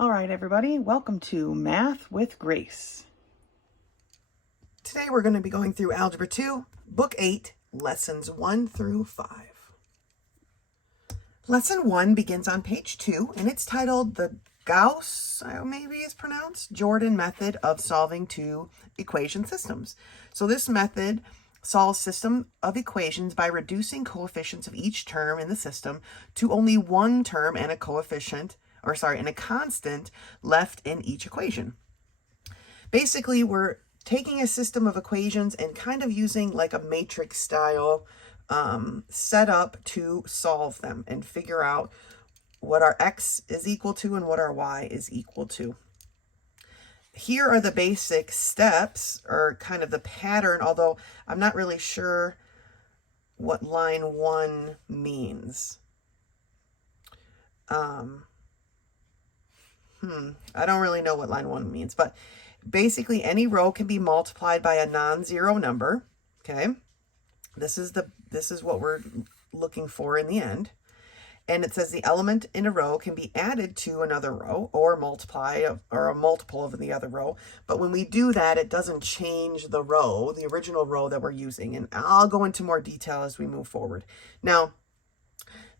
All right, everybody, welcome to Math with Grace. Today we're going to be going through Algebra 2, Book 8, Lessons 1 through 5. Lesson 1 begins on page 2, and it's titled The Gauss-Jordan Method of Solving Two Equation Systems. So this method solves system of equations by reducing coefficients of each term in the system to only one term and a and a constant left in each equation. Basically, we're taking a system of equations and kind of using like a matrix style setup to solve them and figure out what our x is equal to and what our y is equal to. Here are the basic steps, or kind of the pattern, although I'm not really sure what line 1 means. I don't really know what line 1 means, but basically any row can be multiplied by a non-zero number, okay? This is what we're looking for in the end. And it says the element in a row can be added to another row or a multiple of the other row. But when we do that, it doesn't change the row, the original row that we're using. And I'll go into more detail as we move forward. Now,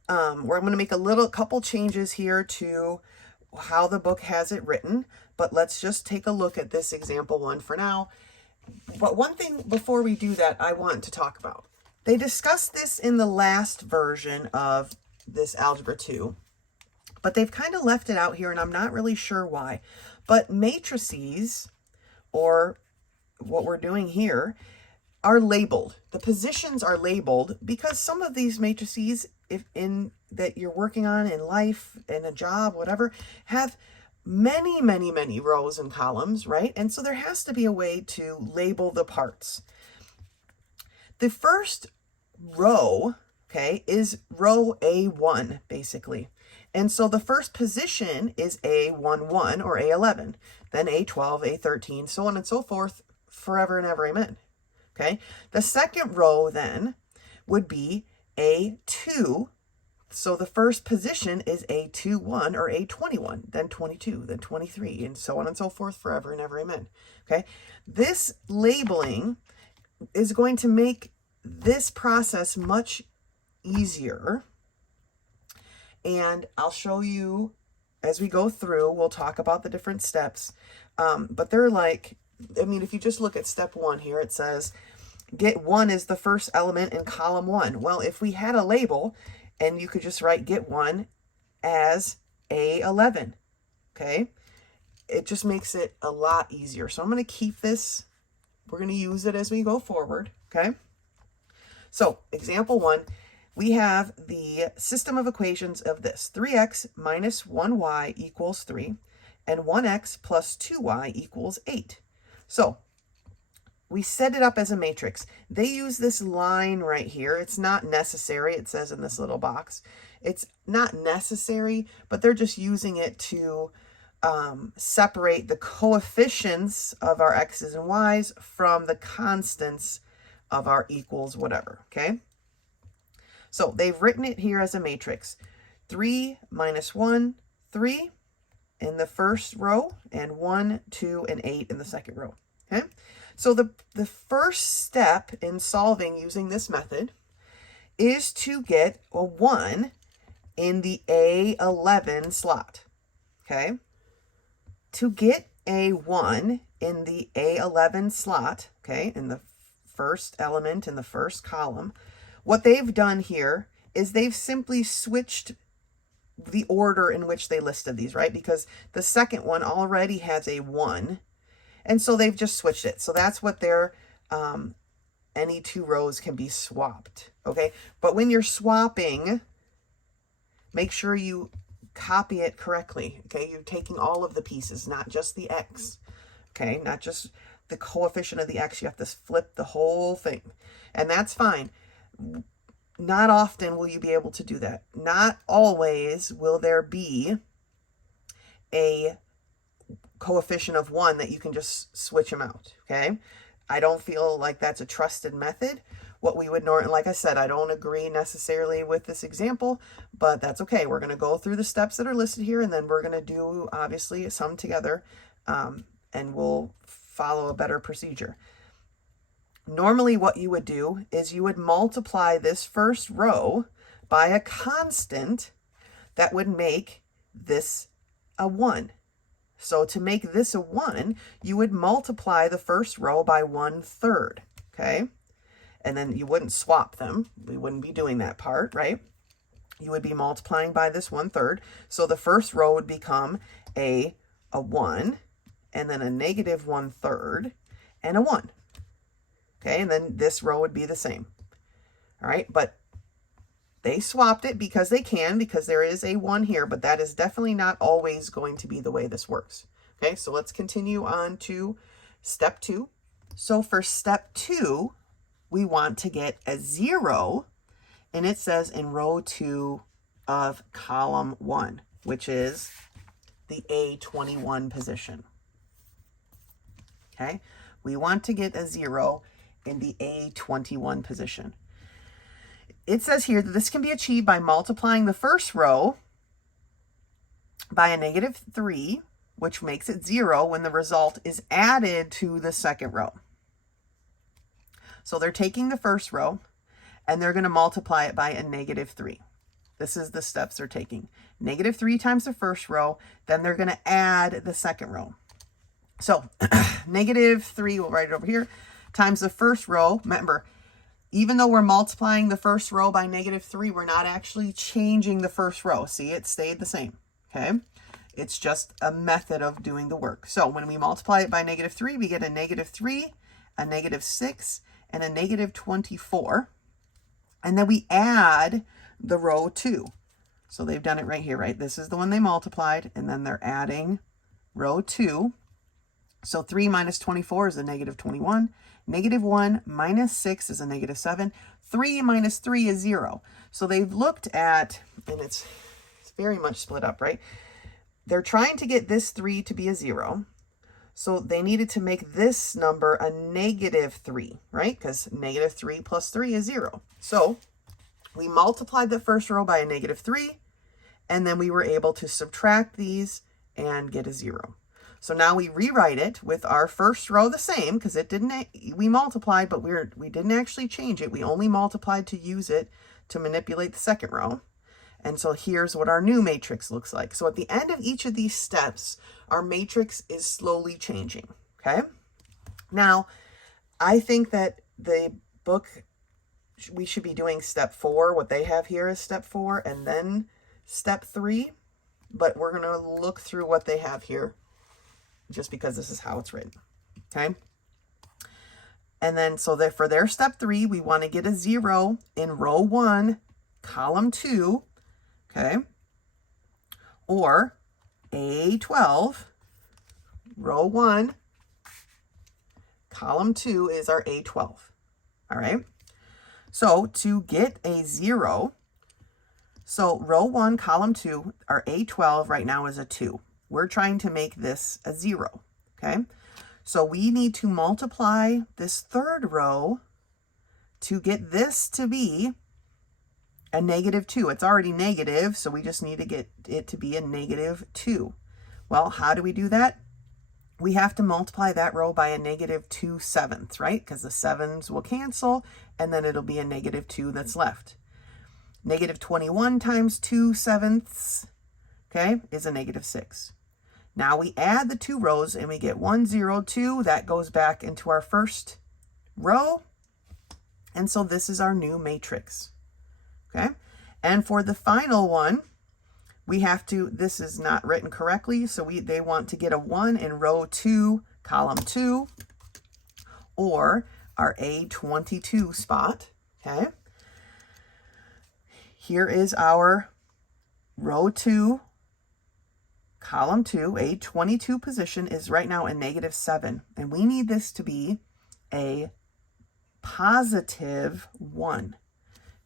we're going to make a couple changes here to how the book has it written, but let's just take a look at this example 1 for now. But one thing before we do that, I want to talk about. They discussed this in the last version of this Algebra 2, but they've kind of left it out here, and I'm not really sure why. But matrices, or what we're doing here, are labeled. The positions are labeled because some of these matrices, that you're working on in life, in a job, whatever, have many, many, many rows and columns, right? And so there has to be a way to label the parts. The first row, okay, is row A1, basically. And so the first position is A11 or A11, then A12, A13, so on and so forth, forever and ever, amen. Okay, the second row then would be A2. So the first position is A21 or A21, then 22, then 23, and so on and so forth, forever and ever, amen. Okay, this labeling is going to make this process much easier. And I'll show you as we go through. We'll talk about the different steps. But they're like, if you just look at step 1 here, it says, get 1 is the first element in column 1. Well, if we had a label, and you could just write get 1 as A11, okay? It just makes it a lot easier. So I'm going to keep this. We're going to use it as we go forward, okay? So example 1, we have the system of equations of this. 3x minus 1y equals 3, and 1x plus 2y equals 8. So we set it up as a matrix. They use this line right here. It's not necessary. It says in this little box. It's not necessary, but they're just using it to separate the coefficients of our x's and y's from the constants of our equals whatever, okay? So they've written it here as a matrix. 3 minus 1, 3 in the first row, and 1, 2, and 8 in the second row, okay? So the first step in solving using this method is to get a 1 in the A11 slot, okay? To get a 1 in the A11 slot, okay, in the first element in the first column, what they've done here is they've simply switched the order in which they listed these, right? Because the second one already has a 1. And so they've just switched it. So that's what their, any two rows can be swapped, okay? But when you're swapping, make sure you copy it correctly, okay? You're taking all of the pieces, not just the x, okay? Not just the coefficient of the x. You have to flip the whole thing. And that's fine. Not often will you be able to do that. Not always will there be a coefficient of 1 that you can just switch them out, okay? I don't feel like that's a trusted method. what we would normally, like I said, I don't agree necessarily with this example, but that's okay. We're going to go through the steps that are listed here, and then we're going to do, obviously, some together, and we'll follow a better procedure. Normally what you would do is you would multiply this first row by a constant that would make this a 1. So to make this a 1, you would multiply the first row by 1/3, okay? And then you wouldn't swap them. We wouldn't be doing that part, right? You would be multiplying by this 1/3. So the first row would become a 1, and then a negative 1/3, and a 1. Okay, and then this row would be the same. All right, but they swapped it because they can, because there is a 1 here, but that is definitely not always going to be the way this works. Okay, so let's continue on to step 2. So for step 2, we want to get a 0, and it says in row 2 of column 1, which is the A21 position. Okay, we want to get a 0 in the A21 position. It says here that this can be achieved by multiplying the first row by a -3, which makes it 0 when the result is added to the second row. So they're taking the first row and they're going to multiply it by a -3. This is the steps they're taking. -3 times the first row, then they're going to add the second row. So -3, we'll write it over here, times the first row. Remember, even though we're multiplying the first row by -3, we're not actually changing the first row. See, it stayed the same, okay? It's just a method of doing the work. So when we multiply it by -3, we get a -3, a -6, and a -24. And then we add the row 2. So they've done it right here, right? This is the one they multiplied, and then they're adding row 2. So 3 minus 24 is a -21. -1 minus 6 is a -7. 3 minus 3 is 0. So they've looked at, and it's very much split up, right? They're trying to get this 3 to be a 0. So they needed to make this number a -3, right? Because -3 plus 3 is 0. So we multiplied the first row by a -3, and then we were able to subtract these and get a 0. So now we rewrite it with our first row the same, because it didn't, we multiplied, but we didn't actually change it. We only multiplied to use it to manipulate the second row. And so here's what our new matrix looks like. So at the end of each of these steps, our matrix is slowly changing, okay? Now, I think that the book, we should be doing step 4. What they have here is step 4, and then step 3. But we're going to look through what they have here, just because this is how it's written, okay? And then, so that for their step 3, we want to get a 0 in row 1, column 2, okay? Or A12, row 1, column 2 is our A12, all right? So to get a 0, so row 1, column 2, our A12 right now is a 2. We're trying to make this a 0, okay? So we need to multiply this third row to get this to be a -2. It's already negative, so we just need to get it to be a -2. Well, how do we do that? We have to multiply that row by a -2/7, right? Because the 7s will cancel, and then it'll be a -2 that's left. -21 times 2/7, okay, is a -6. Now we add the 2 rows and we get 1, 0, 2. That goes back into our first row. And so this is our new matrix. Okay. And for the final one, we have to, this is not written correctly. So they want to get a 1 in row 2, column 2, or our A22 spot. Okay. Here is our row 2, column 2, A22 position is right now a -7. And we need this to be a +1.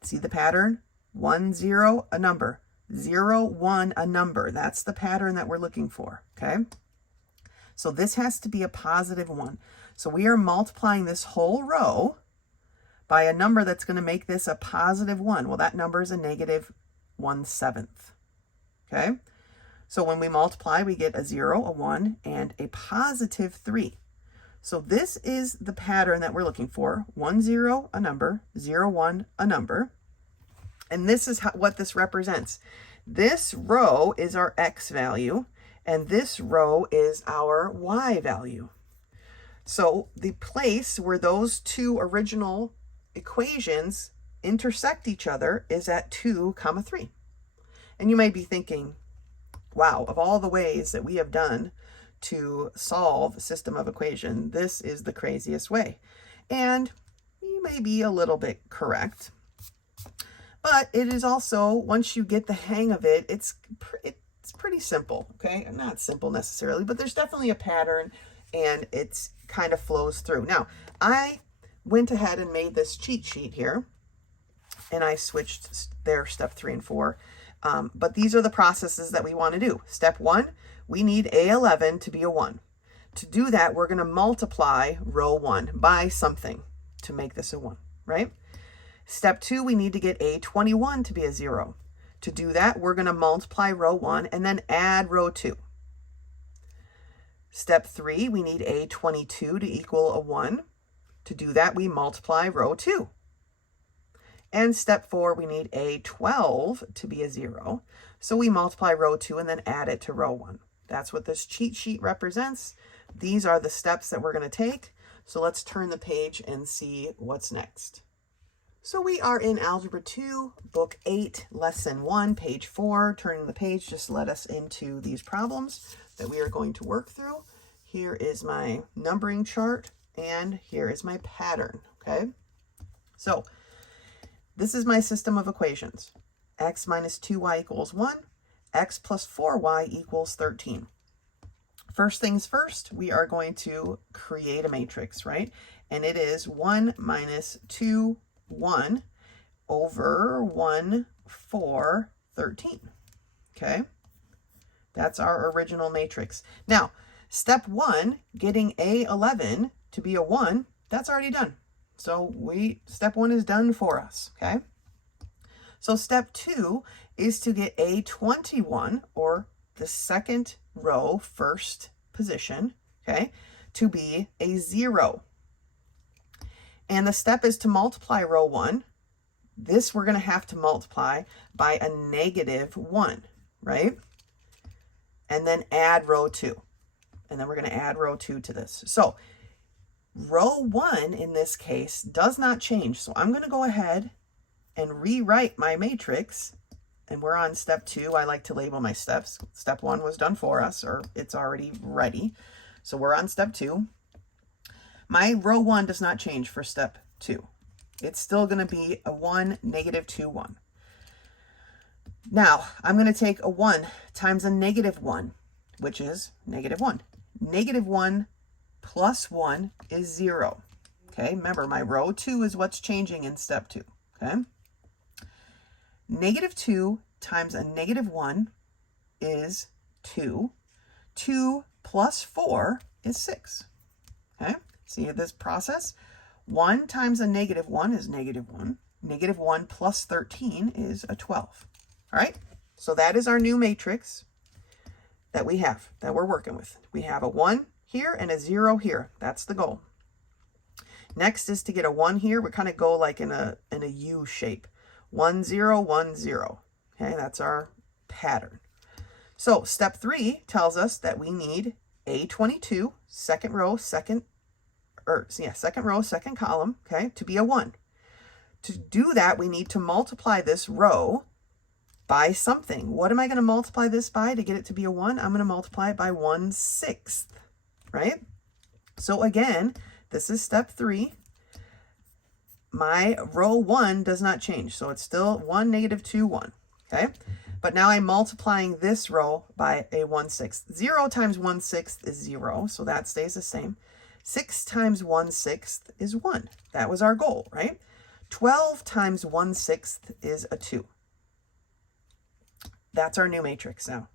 See the pattern? 1, 0, a number. 0, 1, a number. That's the pattern that we're looking for, okay? So this has to be a +1. So we are multiplying this whole row by a number that's going to make this a positive 1. Well, that number is a negative 1/7. Okay? So when we multiply, we get a 0, a 1, and a positive 3. So this is the pattern that we're looking for. 1, 0, a number, 0, 1, a number. And this is what this represents. This row is our x value, and this row is our y value. So the place where those two original equations intersect each other is at 2, 3. And you may be thinking, wow, of all the ways that we have done to solve a system of equation, this is the craziest way. And you may be a little bit correct. But it is also, once you get the hang of it, it's pretty simple, okay? Not simple necessarily, but there's definitely a pattern, and it's kind of flows through. Now, I went ahead and made this cheat sheet here, and I switched their step 3 and 4. But these are the processes that we want to do. Step 1, we need A11 to be a 1. To do that, we're going to multiply row 1 by something to make this a 1, right? Step 2, we need to get A21 to be a 0. To do that, we're going to multiply row 1 and then add row 2. Step 3, we need A22 to equal a 1. To do that, we multiply row 2. And step 4, we need A12 to be a 0. So we multiply row 2 and then add it to row 1. That's what this cheat sheet represents. These are the steps that we're going to take. So let's turn the page and see what's next. So we are in Algebra 2, Book 8, Lesson 1, page 4. Turning the page just led us into these problems that we are going to work through. Here is my numbering chart, and here is my pattern, okay? So this is my system of equations. X minus 2y equals 1. X plus 4y equals 13. First things first, we are going to create a matrix, right? And it is 1 minus 2, 1 over 1, 4, 13. Okay? That's our original matrix. Now, step 1, getting A11 to be a 1, that's already done. So step 1 is done for us, okay? So step 2 is to get A21, or the second row, first position, okay, to be a 0. And the step is to multiply row 1. This we're going to have to multiply by a negative 1, right? And then add row 2. And then we're going to add row 2 to this. So row 1 in this case does not change. So I'm going to go ahead and rewrite my matrix. And we're on step 2. I like to label my steps. Step 1 was done for us, or it's already ready. So we're on step 2. My row 1 does not change for step 2. It's still going to be a 1, negative 2, 1. Now, I'm going to take a 1 times a negative 1, which is negative 1. Negative 1 plus 1 is 0. Okay, remember, my row 2 is what's changing in step 2. Okay? Negative 2 times a negative 1 is 2. 2 plus 4 is 6. Okay? See this process? 1 times a negative 1 is negative 1. Negative 1 plus 13 is a 12. All right? So that is our new matrix that we have, that we're working with. We have a 1 here and a 0 here. That's the goal. Next is to get a 1 here. We kind of go like in a U shape. 1, 0, 1, 0. Okay, that's our pattern. So step 3 tells us that we need A22, second row, second column, okay, to be a 1. To do that, we need to multiply this row by something. What am I going to multiply this by to get it to be a 1? I'm going to multiply it by 1/6, right? So again, this is step 3. My row 1 does not change, so it's still 1, negative 2, 1, okay? But now I'm multiplying this row by a 1/6. 0 times 1/6 is 0, so that stays the same. 6 times 1/6 is 1. That was our goal, right? 12 times 1/6 is a 2. That's our new matrix now,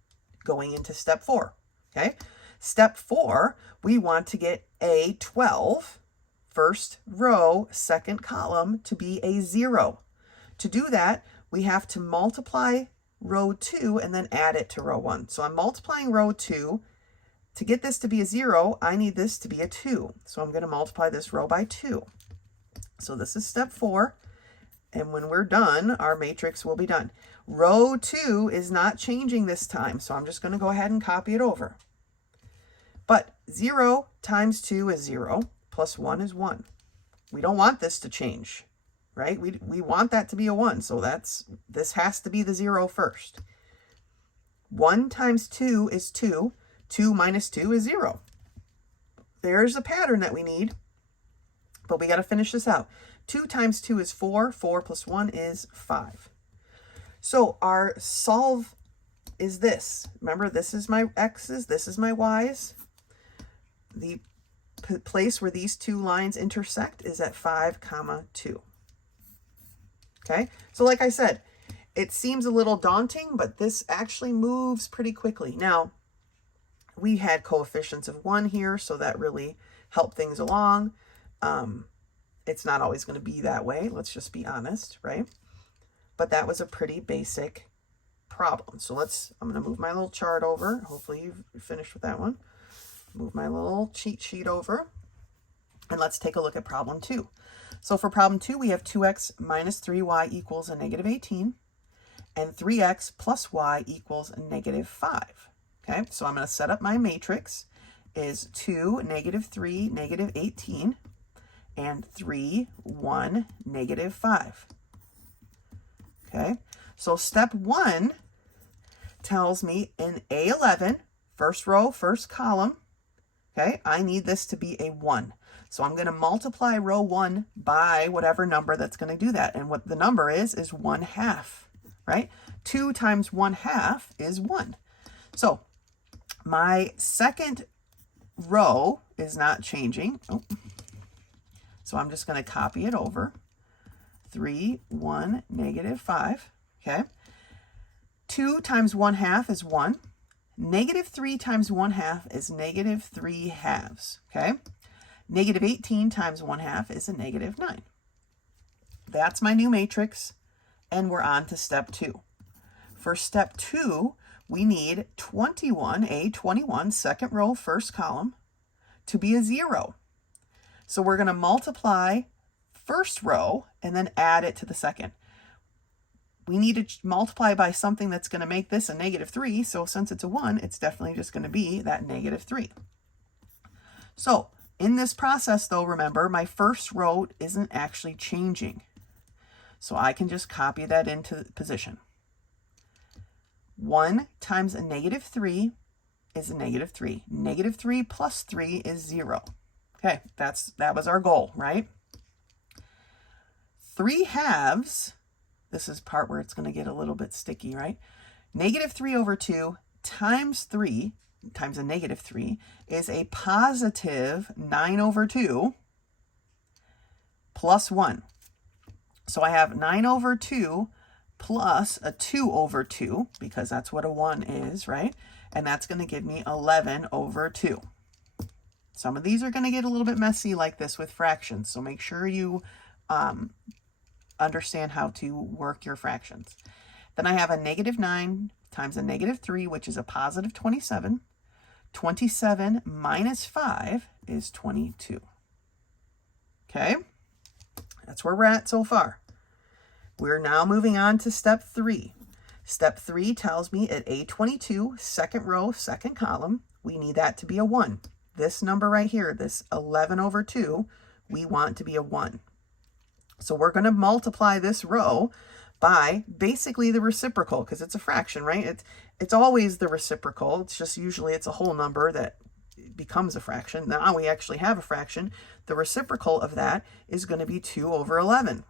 going into step 4, okay? Step 4, we want to get A12 first row, second column to be a 0. To do that, we have to multiply row 2 and then add it to row 1. So I'm multiplying row 2. To get this to be a 0, I need this to be a 2. So I'm going to multiply this row by 2. So this is step 4. And when we're done, our matrix will be done. Row 2 is not changing this time, so I'm just going to go ahead and copy it over. But 0 times 2 is 0, plus 1 is 1. We don't want this to change, right? We want that to be a 1, so this has to be the 0 first. 1 times 2 is 2. 2 minus 2 is 0. There's a pattern that we need, but we got to finish this out. 2 times 2 is 4. 4 plus 1 is 5. So our solve is this. Remember, this is my x's, this is my y's. The place where these two lines intersect is at 5, 2. Okay, so like I said, it seems a little daunting, but this actually moves pretty quickly. Now, we had coefficients of 1 here, so that really helped things along. It's not always going to be that way. Let's just be honest, right? But that was a pretty basic problem. So I'm going to move my little chart over. Hopefully you've finished with that one. Move my little cheat sheet over. And let's take a look at problem 2. So for problem 2, we have 2x minus 3y equals a negative 18. And 3x plus y equals a negative 5. Okay, so I'm going to set up my matrix is 2, negative 3, negative 18, and 3, 1, negative 5. Okay, so step 1 tells me in A11, first row, first column, okay, I need this to be a 1. So I'm going to multiply row 1 by whatever number that's going to do that. And what the number is 1/2, right? 2 times 1/2 is 1. So my second row is not changing. Oh. So I'm just going to copy it over. 3, 1, negative 5. Okay. 2 times 1/2 is 1. Negative 3 times 1/2 is negative 3/2. Okay. Negative 18 times 1/2 is a negative 9. That's my new matrix. And we're on to step 2. For step 2, we need 21, A21, second row, first column, to be a 0. So we're going to multiply first row and then add it to the second. We need to multiply by something that's going to make this a negative 3. So since it's a 1, it's definitely just going to be that negative 3. So in this process, though, remember, my first row isn't actually changing. So I can just copy that into position. 1 times a negative 3 is a negative 3. Negative 3 plus 3 is 0. Okay, that was our goal, right? 3/2, this is part where it's going to get a little bit sticky, right? Negative 3 over 2 times 3 times a negative 3 is a positive 9 over 2 plus 1. So I have 9 over 2 plus a 2 over 2, because that's what a 1 is, right? And that's going to give me 11 over 2. Some of these are going to get a little bit messy like this with fractions, so make sure you understand how to work your fractions. Then I have a negative 9 times a negative 3, which is a positive 27. 27 minus 5 is 22. Okay, that's where we're at so far. We're now moving on to step 3. Step 3 tells me at A22, second row, second column, we need that to be a 1. This number right here, this 11 over 2, we want to be a 1. So we're going to multiply this row by basically the reciprocal, because it's a fraction, right? It's always the reciprocal. It's just usually it's a whole number that becomes a fraction. Now we actually have a fraction. The reciprocal of that is going to be 2 over 11.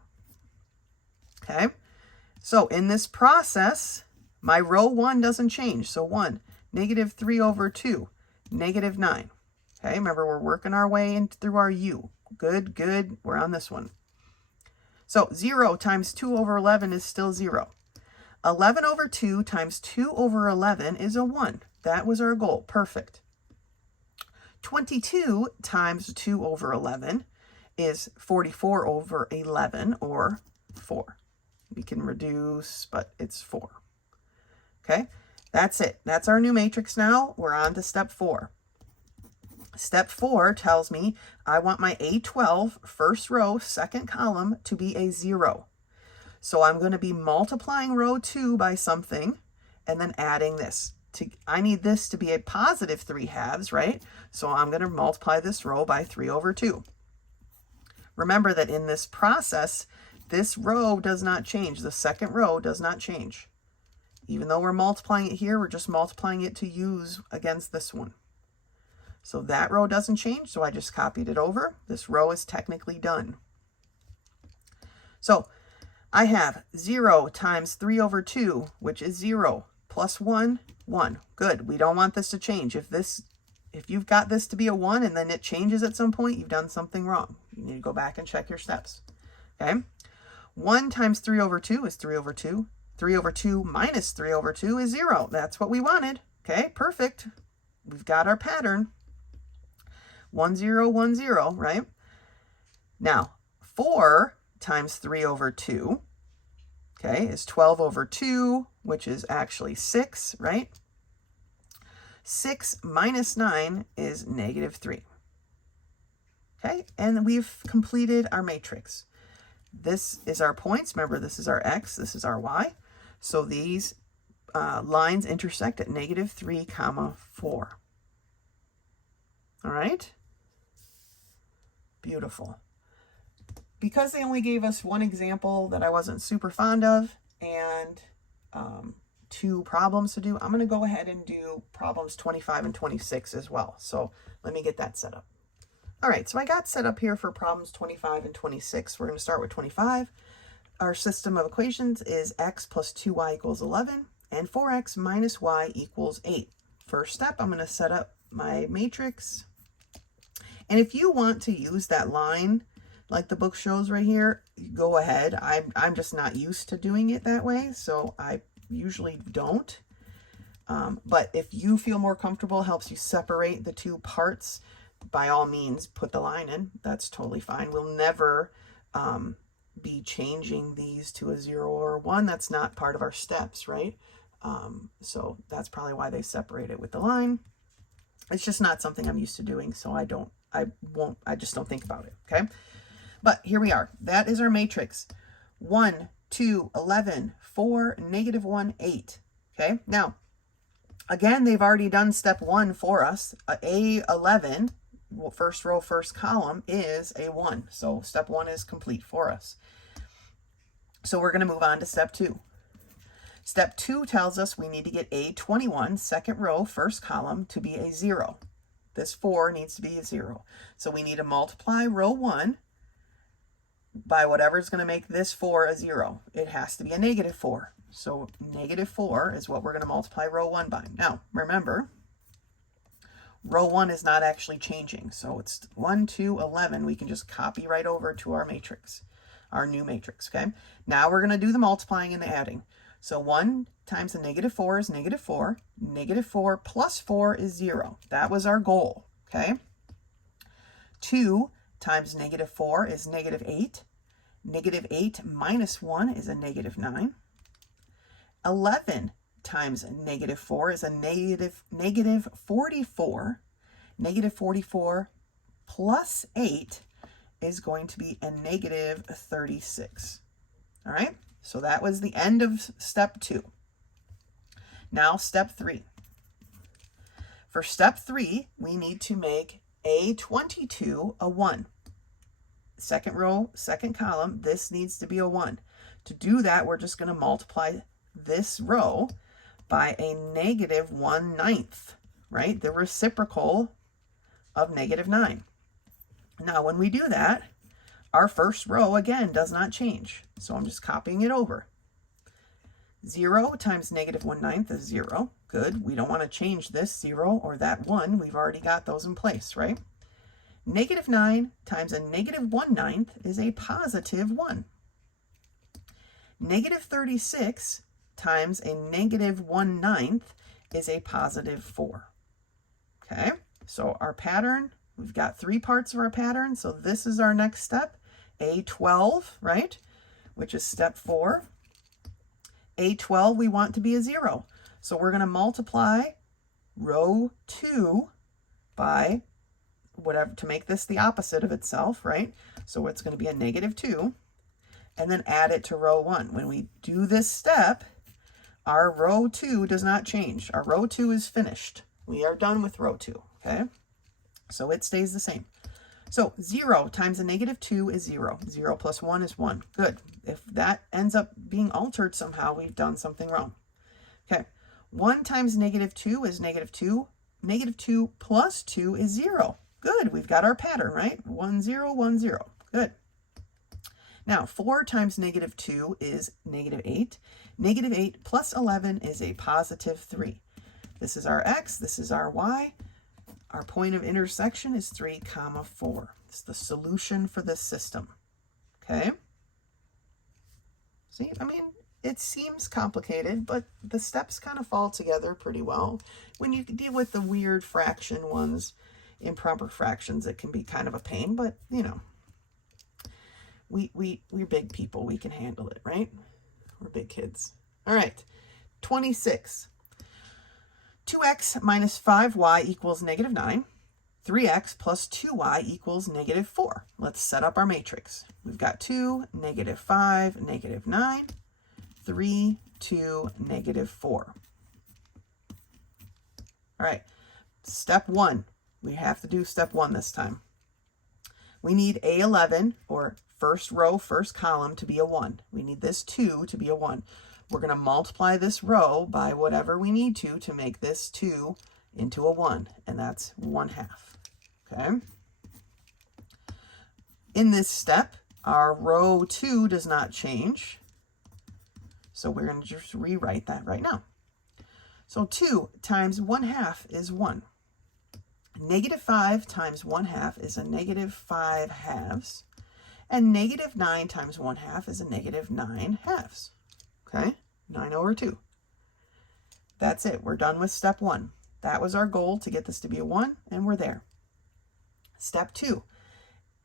Okay, so in this process, my row 1 doesn't change. So 1, negative 3 over 2, negative 9. Okay, remember we're working our way in through our U. Good, good, we're on this one. So 0 times 2 over 11 is still 0. 11 over 2 times 2 over 11 is a 1. That was our goal, perfect. 22 times 2 over 11 is 44 over 11, or 4. We can reduce, but it's 4. Okay, that's it. That's our new matrix now. We're on to step 4. Step 4 tells me I want my A12 first row, second column to be a 0. So I'm going to be multiplying row 2 by something and then adding this. I need this to be a positive 3/2, right? So I'm going to multiply this row by 3 over 2. Remember that in this process, this row does not change. The second row does not change. Even though we're multiplying it here, we're just multiplying it to use against this one. So that row doesn't change, so I just copied it over. This row is technically done. So I have 0 times 3 over 2, which is 0, plus 1, 1. Good. We don't want this to change. If you've got this to be a 1 and then it changes at some point, you've done something wrong. You need to go back and check your steps. Okay? 1 times 3 over 2 is 3 over 2. 3 over 2 minus 3 over 2 is 0. That's what we wanted. Okay, perfect. We've got our pattern. 1, 0, 1, 0, right? Now, 4 times 3 over 2, okay, is 12 over 2, which is actually 6, right? 6 minus 9 is -3. Okay, and we've completed our matrix. This is our points. Remember, this is our x, this is our y. So these lines intersect at -3, 4. All right? Beautiful. Because they only gave us one example that I wasn't super fond of and 2 problems to do, I'm going to go ahead and do problems 25 and 26 as well. So let me get that set up. All right, so I got set up here for problems 25 and 26. We're going to start with 25. Our system of equations is x plus 2y equals 11 and 4x minus y equals 8. First step, I'm going to set up my matrix. And if you want to use that line like the book shows right here, go ahead. I'm just not used to doing it that way, so I usually don't. But if you feel more comfortable, helps you separate the two parts, by all means, put the line in. That's totally fine. We'll never be changing these to a 0 or a 1. That's not part of our steps, right? So that's probably why they separate it with the line. It's just not something I'm used to doing, so I just don't think about it, okay? But here we are. That is our matrix. 1, 2, 11, 4, -1, 8. Okay, now, again, they've already done step 1 for us. A11, first row, first column, is a 1. So step 1 is complete for us. So we're going to move on to step 2. Step 2 tells us we need to get A21, second row, first column, to be a 0. This 4 needs to be a 0. So we need to multiply row 1 by whatever's going to make this 4 a 0. It has to be a -4. So -4 is what we're going to multiply row 1 by. Now, remember, row 1 is not actually changing. So it's 1, 2, 11. We can just copy right over to our matrix, our new matrix, okay? Now we're going to do the multiplying and the adding. So 1 times the -4 is -4. -4 plus 4 is 0. That was our goal, okay? 2 times -4 is -8. -8 minus 1 is a -9. 11 times -4 is a -44. -44 plus 8 is going to be a -36. All right? So that was the end of step 2. Now step 3. For step 3, we need to make A22 a 1. Second row, second column, this needs to be a 1. To do that, we're just going to multiply this row by a -1/9, right? The reciprocal of -9. Now, when we do that, our first row, again, does not change. So I'm just copying it over. 0 times -1/9 is 0. Good. We don't want to change this 0 or that 1. We've already got those in place, right? -9 times a -1/9 is a positive 1. -36 times a -1/9 is a positive 4. Okay, so our pattern We've got 3 parts of our pattern, so this is our next step. A12, right, which is step 4. A12 we want to be a 0. So we're going to multiply row 2 by whatever to make this the opposite of itself, right? So it's going to be a -2, and then add it to row 1. When we do this step, our row 2 does not change. Our row 2 is finished. We are done with row 2, okay? So it stays the same. So 0 times a -2 is 0. 0 plus 1 is 1. Good. If that ends up being altered somehow, we've done something wrong. Okay. 1 times -2 is -2. -2 plus 2 is 0. Good. We've got our pattern, right? 1, 0, 1, 0. Good. Now, 4 times -2 is -8. -8 plus 11 is a +3. This is our x. This is our y. Our point of intersection is 3, 4. It's the solution for this system. Okay? See, I mean, it seems complicated, but the steps kind of fall together pretty well. When you deal with the weird fraction ones, improper fractions, it can be kind of a pain, but, you know, we're big people. We can handle it, right? We're big kids. All right, 26. 2x minus 5y equals -9. 3x plus 2y equals -4. Let's set up our matrix. We've got 2, -5, -9, 3, 2, -4. All right, step 1. We have to do step 1 this time. We need A11, or first row, first column, to be a 1. We need this 2 to be a 1. We're going to multiply this row by whatever we need to make this 2 into a 1, and that's 1/2. Okay? In this step, our row 2 does not change, so we're going to just rewrite that right now. So 2 times 1/2 is 1. -5 times 1/2 is a -5/2, and -9 times 1/2 is a -9/2. Okay, 9/2. That's it. We're done with step 1. That was our goal, to get this to be a 1, and we're there. Step 2.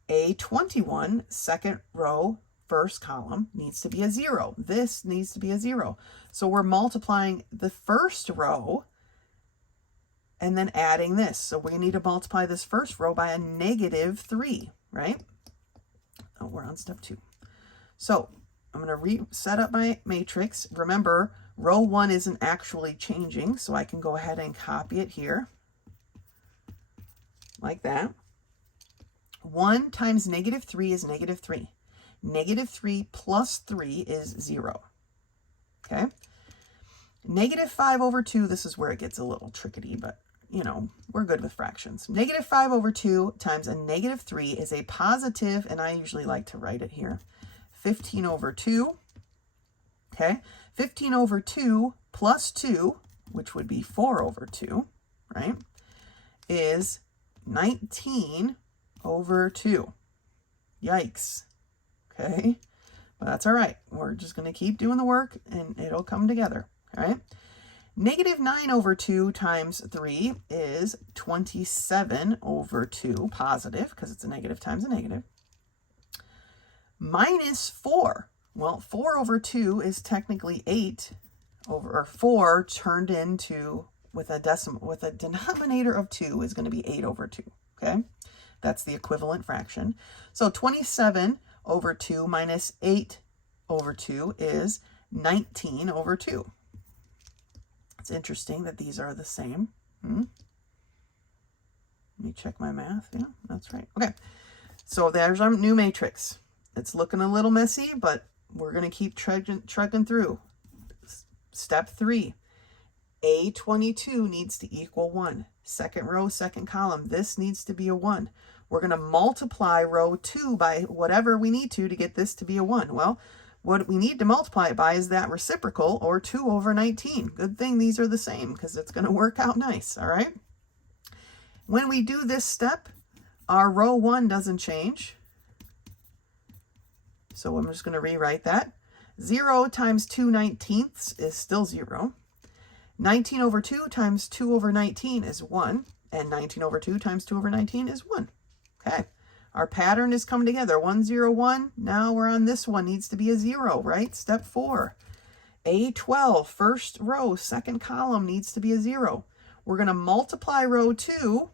A21, second row, first column, needs to be a 0. This needs to be a 0. So we're multiplying the first row and then adding this. So we need to multiply this first row by a -3, right? Oh, we're on step 2. So I'm going to reset up my matrix. Remember, row 1 isn't actually changing, so I can go ahead and copy it here, like that. 1 times -3 is -3. -3 plus 3 is 0. Okay? -5/2, this is where it gets a little tricky, but, you know, we're good with fractions. -5/2 times a -3 is a positive, and I usually like to write it here, 15/2. Okay, 15/2 plus 2, which would be 4/2, right, is 19/2. Yikes. Okay, but that's all right. We're just going to keep doing the work, and it'll come together. All right. -9/2 times 3 is 27/2, positive, because it's a negative times a negative. -4. Well, 4/2 is technically 4 turned into, with a denominator of 2, is going to be 8/2. Okay, that's the equivalent fraction. So 27/2 minus 8/2 is 19/2. It's interesting that these are the same. Let me check my math. Yeah, that's right. Okay, so there's our new matrix. It's looking a little messy, but we're going to keep trudging through. Step 3, A22 needs to equal 1. Second row, second column, this needs to be a 1. We're going to multiply row 2 by whatever we need to get this to be a 1. Well, what we need to multiply it by is that reciprocal, or 2/19. Good thing these are the same, because it's going to work out nice, all right? When we do this step, our row 1 doesn't change. So I'm just going to rewrite that. 0 times 2/19 is still 0. 19/2 times 2/19 is 1. And 19 over 2 times 2 over 19 is 1. Okay. Our pattern is coming together. 1, 0, 1. Now we're on this one. Needs to be a 0, right? Step 4. A12, first row, second column needs to be a 0. We're going to multiply row 2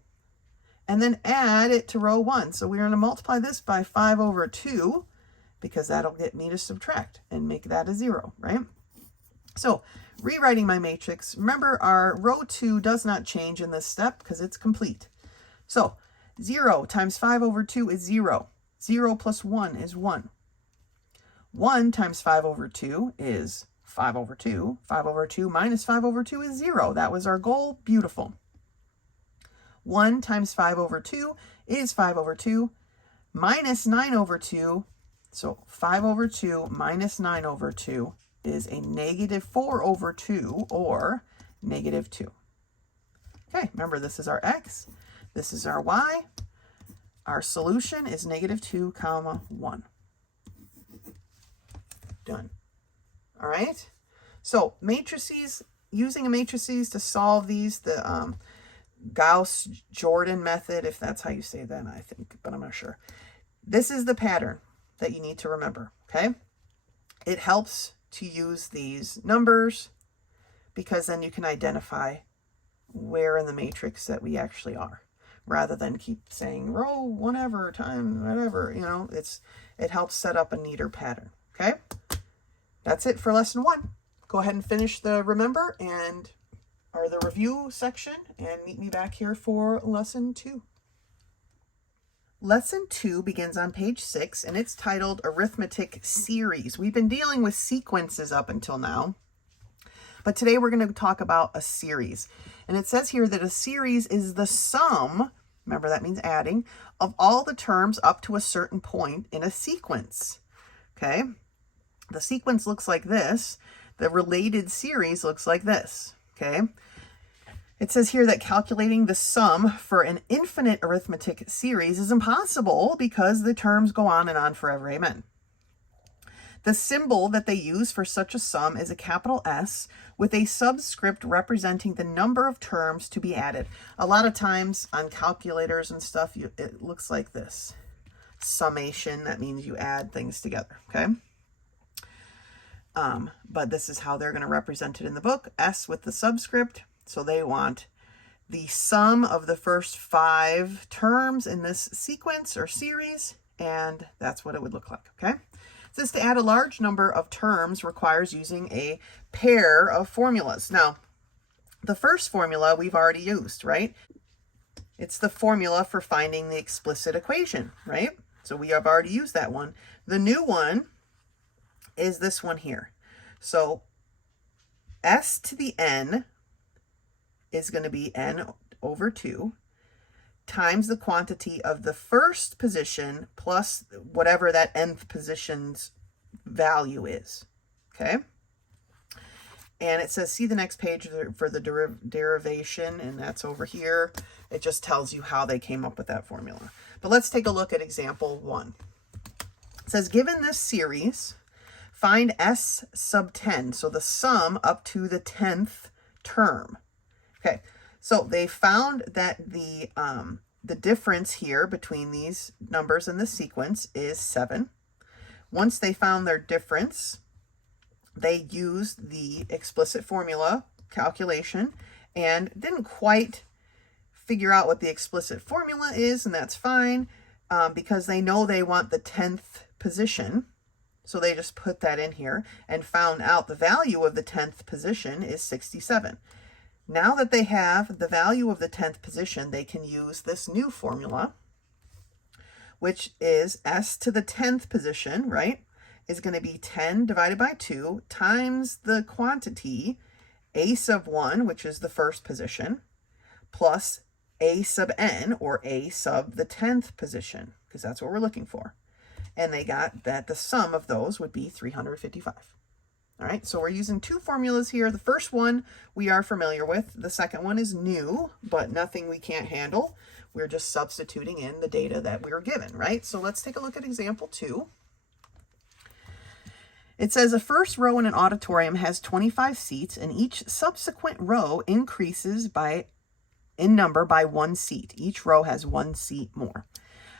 and then add it to row 1. So we're going to multiply this by 5 over 2 because that'll get me to subtract and make that a 0, right? So rewriting my matrix, remember our row 2 does not change in this step because it's complete. So 0 times 5 over 2 is 0. 0 plus 1 is 1. 1 times 5 over 2 is 5 over 2. 5 over 2 minus 5 over 2 is 0. That was our goal. Beautiful. 1 times 5 over 2 is 5 over 2 minus 9 over 2. So 5 over 2 minus 9 over 2 is a negative 4 over 2, or negative 2. Okay, remember this is our x. This is our y. Our solution is negative 2 comma 1. Done. All right. So matrices, using a matrices to solve these, the Gauss-Jordan method, if that's how you say that, I think, but I'm not sure. This is the pattern that you need to remember, okay? It helps to use these numbers because then you can identify where in the matrix that we actually are, rather than keep saying row whatever, time whatever, you know, it helps set up a neater pattern, okay? That's it for lesson 1. Go ahead and finish the remember and or the review section and meet me back here for lesson 2. Lesson 2 begins on page 6 and it's titled Arithmetic Series. We've been dealing with sequences up until now, but today we're going to talk about a series. And it says here that a series is the sum, remember that means adding, of all the terms up to a certain point in a sequence. Okay? The sequence looks like this. The related series looks like this. Okay? It says here that calculating the sum for an infinite arithmetic series is impossible because the terms go on and on forever. Amen. The symbol that they use for such a sum is a capital S with a subscript representing the number of terms to be added. A lot of times on calculators and stuff, it looks like this. Summation, that means you add things together, okay? But this is how they're going to represent it in the book, S with the subscript. So they want the sum of the first 5 terms in this sequence or series, and that's what it would look like, okay? It says to add a large number of terms requires using a pair of formulas. Now, the first formula we've already used, right? It's the formula for finding the explicit equation, right? So we have already used that one. The new one is this one here. So S to the n is going to be n over 2 times the quantity of the first position plus whatever that nth position's value is, okay? And it says, see the next page for the derivation, and that's over here. It just tells you how they came up with that formula. But let's take a look at example 1. It says, given this series, find S sub 10, so the sum up to the 10th term. Okay, so they found that the difference here between these numbers in the sequence is 7. Once they found their difference, they used the explicit formula calculation and didn't quite figure out what the explicit formula is, and that's fine because they know they want the 10th position. So they just put that in here and found out the value of the 10th position is 67. Now that they have the value of the 10th position, they can use this new formula, which is S to the 10th position, right, is going to be 10 divided by 2 times the quantity A sub 1, which is the first position, plus A sub n, or A sub the 10th position, because that's what we're looking for. And they got that the sum of those would be 355. All right, so we're using 2 formulas here. The first one we are familiar with. The second one is new, but nothing we can't handle. We're just substituting in the data that we were given, right? So let's take a look at example 2. It says a first row in an auditorium has 25 seats, and each subsequent row increases by in number by 1 seat. Each row has 1 seat more.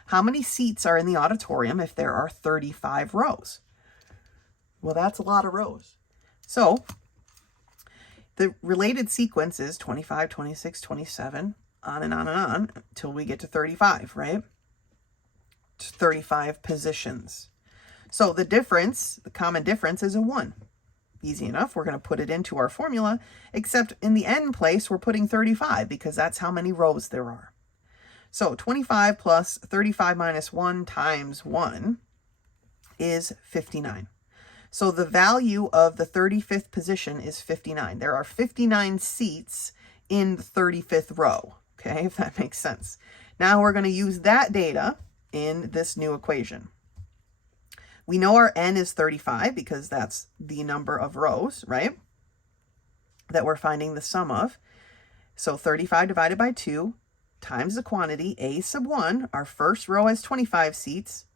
How many seats are in the auditorium if there are 35 rows? Well, that's a lot of rows. So the related sequence is 25, 26, 27, on and on and on until we get to 35, right? 35 positions. So the difference, the common difference is a 1. Easy enough. We're going to put it into our formula, except in the n place, we're putting 35 because that's how many rows there are. So 25 plus 35 minus 1 times 1 is 59. So the value of the 35th position is 59. There are 59 seats in the 35th row, okay, if that makes sense. Now we're going to use that data in this new equation. We know our n is 35 because that's the number of rows, right, that we're finding the sum of. So 35 divided by 2 times the quantity a sub 1, our first row has 25 seats,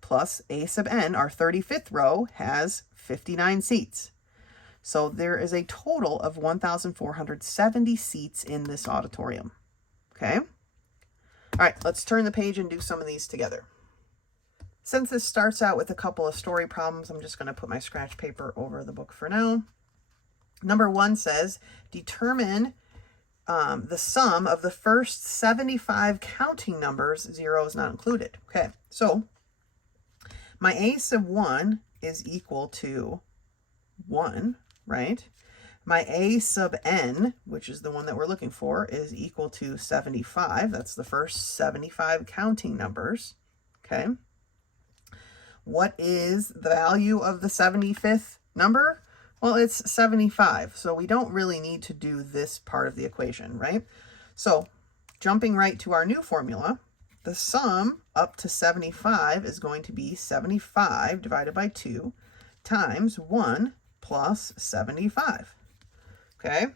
plus a sub n, our 35th row, has 59 seats. So there is a total of 1,470 seats in this auditorium. Okay? All right, let's turn the page and do some of these together. Since this starts out with a couple of story problems, I'm just going to put my scratch paper over the book for now. Number 1 says, determine the sum of the first 75 counting numbers, 0 is not included. Okay, so my a sub 1 is equal to 1, right? My a sub n, which is the one that we're looking for, is equal to 75. That's the first 75 counting numbers, okay? What is the value of the 75th number? Well, it's 75, so we don't really need to do this part of the equation, right? So jumping right to our new formula, the sum up to 75 is going to be 75 divided by 2 times 1 plus 75. Okay?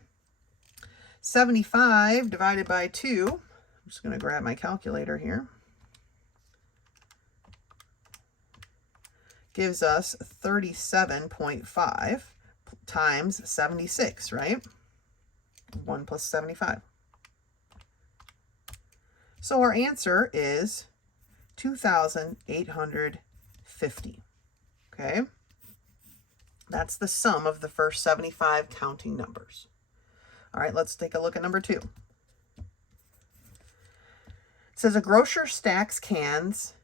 75 divided by 2, I'm just going to grab my calculator here, gives us 37.5 times 76, right? 1 plus 75. So our answer is 2,850, okay? That's the sum of the first 75 counting numbers. All right, let's take a look at number 2. It says a grocer stacks cans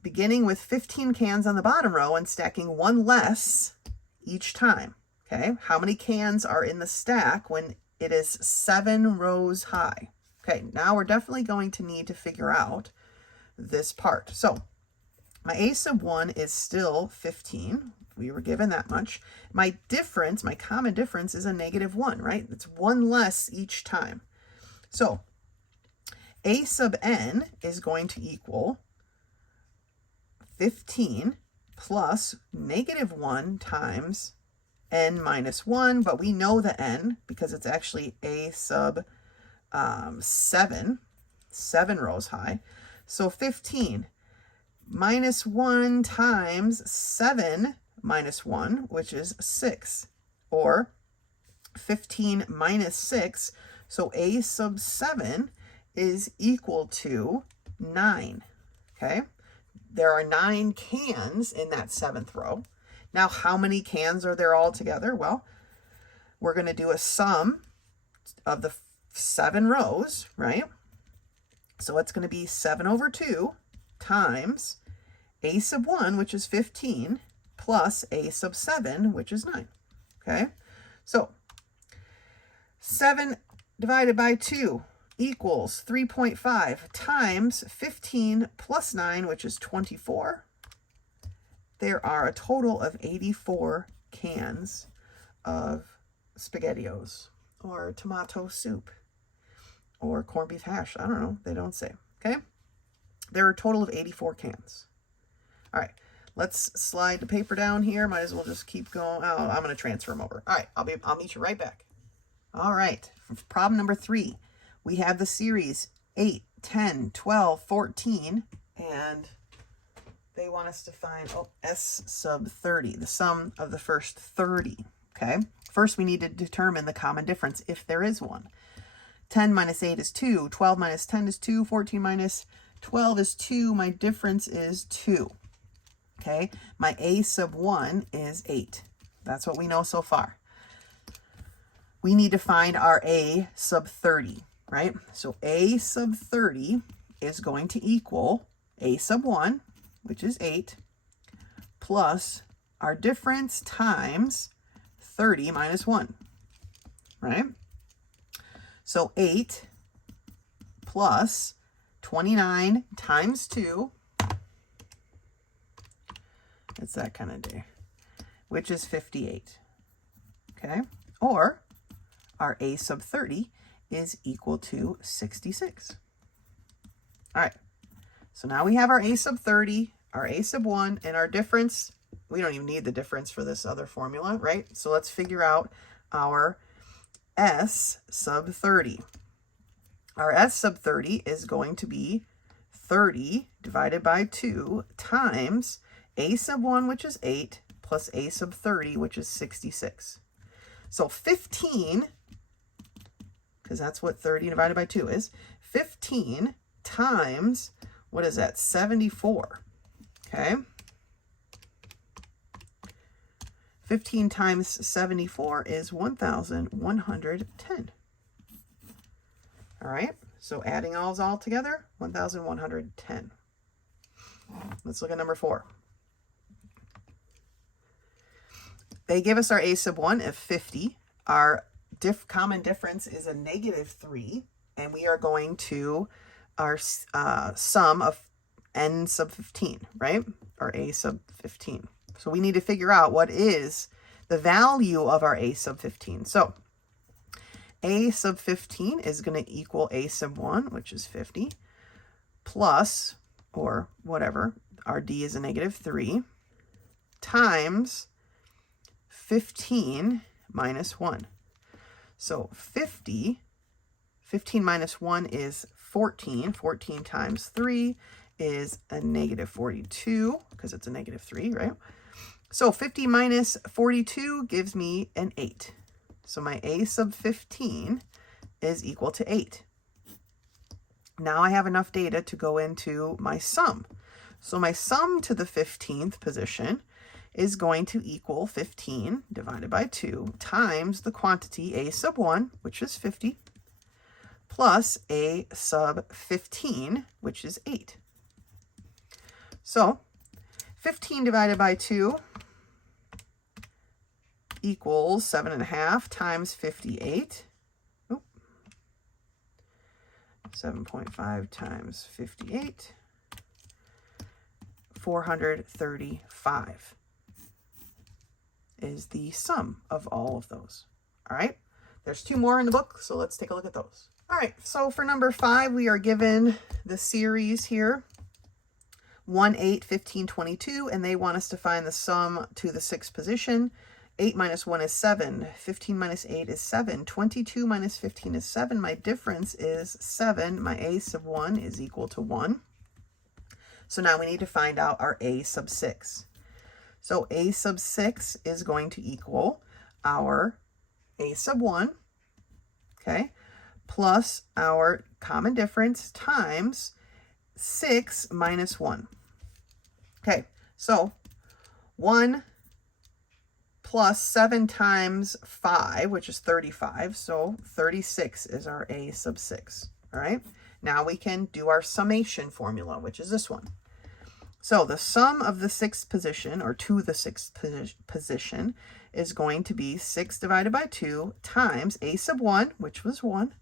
beginning with 15 cans on the bottom row and stacking 1 less each time, okay? How many cans are in the stack when it is 7 rows high? Okay, now we're definitely going to need to figure out this part. So my a sub 1 is still 15. We were given that much. My difference, my common difference, is a -1, right? It's 1 less each time. So a sub n is going to equal 15 plus -1 times n minus 1, but we know the n because it's actually a sub 7 rows high. So 15 minus 1 times 7 minus 1, which is 6, or 15 minus 6. So a sub 7 is equal to 9, okay? There are 9 cans in that 7th row. Now, how many cans are there all together? Well, we're going to do a sum of the 7 rows, right? So it's going to be 7 over 2 times a sub 1, which is 15, plus a sub 7, which is 9, okay? So 7 divided by 2 equals 3.5 times 15 plus 9, which is 24. There are a total of 84 cans of SpaghettiOs or tomato soup or corned beef hash. I don't know. They don't say. Okay? There are a total of 84 cans. All right. Let's slide the paper down here. Might as well just keep going. Oh, I'm going to transfer them over. All right. I'll meet you right back. All right. Problem number 3. We have the series 8, 10, 12, 14, and they want us to find S sub 30, the sum of the first 30, okay? First, we need to determine the common difference, if there is one. 10 minus 8 is 2. 12 minus 10 is 2. 14 minus 12 is 2. My difference is 2. Okay, my a sub 1 is 8. That's what we know so far. We need to find our a sub 30, right? So a sub 30 is going to equal a sub 1, which is 8, plus our difference times 30 minus 1, right? So 8 plus 29 times 2, it's that kind of day, which is 58, okay? Or our a sub 30 is equal to 66. All right, so now we have our a sub 30, our a sub 1, and our difference. We don't even need the difference for this other formula, right? So let's figure out our s sub 30. Our s sub 30 is going to be 30 divided by 2 times a sub 1, which is 8, plus a sub 30, which is 66. So 15, because that's what 30 divided by 2 is, 15 times, what is that, 74, okay? 15 times 74 is 1,110. All right, so adding all together, 1,110. Let's look at number 4. They give us our a sub 1 of 50. Our common difference is a -3, and we are going to our sum of n sub 15, right? Or a sub 15. So we need to figure out what is the value of our a sub 15. So a sub 15 is going to equal a sub 1, which is 50, plus, or whatever, our d is a -3, times 15 minus 1. So 15 minus 1 is 14. 14 times 3 is a -42, because it's a -3, right? So 50 minus 42 gives me an 8. So my a sub 15 is equal to 8. Now I have enough data to go into my sum. So my sum to the 15th position is going to equal 15 divided by 2 times the quantity a sub 1, which is 50, plus a sub 15, which is 8. So 15 divided by 2 equals 7.5 times 58. 7.5 times 58, 435 is the sum of all of those. All right, there's 2 more in the book, so let's take a look at those. All right, so for number 5, we are given the series here, 1, 8, 15, 22, and they want us to find the sum to the 6th position. 8 minus 1 is 7. 15 minus 8 is 7. 22 minus 15 is 7. My difference is 7. My a sub 1 is equal to 1. So now we need to find out our a sub 6. So a sub 6 is going to equal our a sub 1, okay, plus our common difference times 6 minus 1. Okay, so 1 plus 7 times 5, which is 35, so 36 is our a sub 6, all right? Now we can do our summation formula, which is this one. So the sum of the 6th position, or to the 6th position, is going to be 6 divided by 2 times a sub 1, which was 1,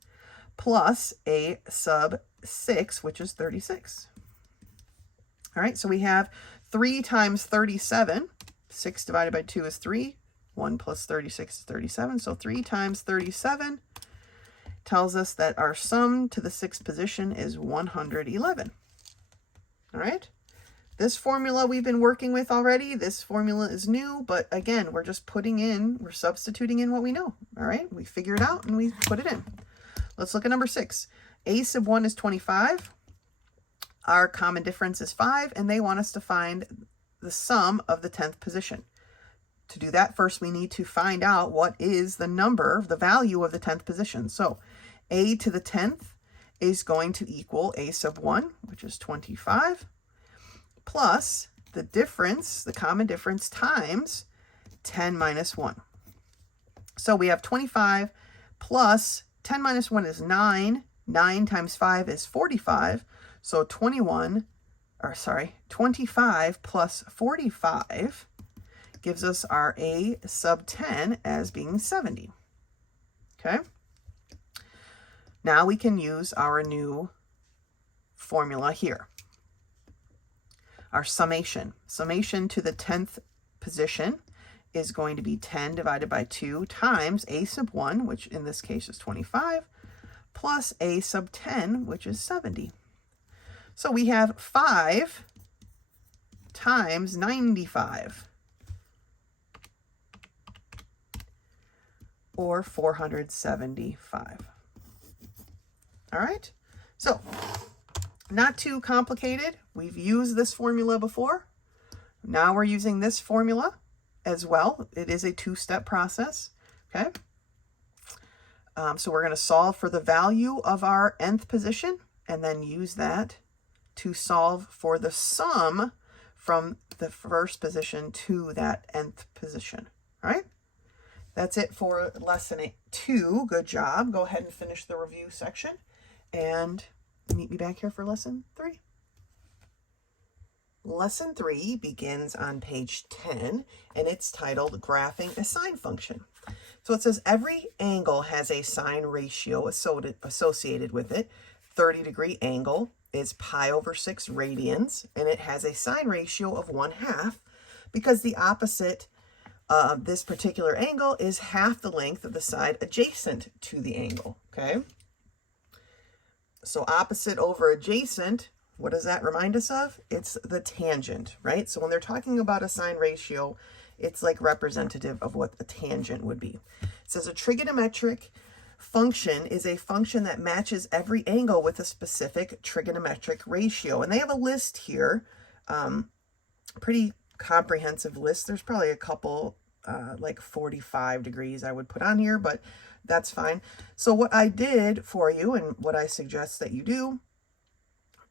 plus a sub 6, which is 36. All right, so we have 3 times 37. 6 divided by 2 is 3. 1 plus 36 is 37. So 3 times 37 tells us that our sum to the 6th position is 111. All right. This formula we've been working with already. This formula is new, but again, we're just we're substituting in what we know. All right. We figure it out and we put it in. Let's look at number 6. A sub 1 is 25. Our common difference is 5, and they want us to find the sum of the 10th position. To do that, first we need to find out what is the value of the 10th position. So a to the 10th is going to equal a sub 1, which is 25, plus the difference, the common difference, times 10 minus 1. So we have 25 plus 10 minus 1 is 9. 9 times 5 is 45. So 25 plus 45 gives us our a sub 10 as being 70. Okay? Now we can use our new formula here. Our summation. Summation to the 10th position is going to be 10 divided by 2 times a sub 1, which in this case is 25, plus a sub 10, which is 70. So we have 5 times 95, or 475. All right, so not too complicated. We've used this formula before. Now we're using this formula as well. It is a two-step process, okay? So we're going to solve for the value of our nth position and then use that to solve for the sum from the first position to that nth position, all right? That's it for lesson 2. Good job. Go ahead and finish the review section and meet me back here for lesson 3. Lesson 3 begins on page 10, and it's titled Graphing a Sine Function. So it says every angle has a sine ratio associated with it. 30-degree angle is pi over 6 radians, and it has a sine ratio of 1/2 because the opposite of this particular angle is half the length of the side adjacent to the angle, okay? So opposite over adjacent, what does that remind us of? It's the tangent, right? So when they're talking about a sine ratio, it's like representative of what a tangent would be. It says a trigonometric function is a function that matches every angle with a specific trigonometric ratio. And they have a list here, pretty comprehensive list. There's probably a couple, like 45 degrees I would put on here, but that's fine. So what I did for you and what I suggest that you do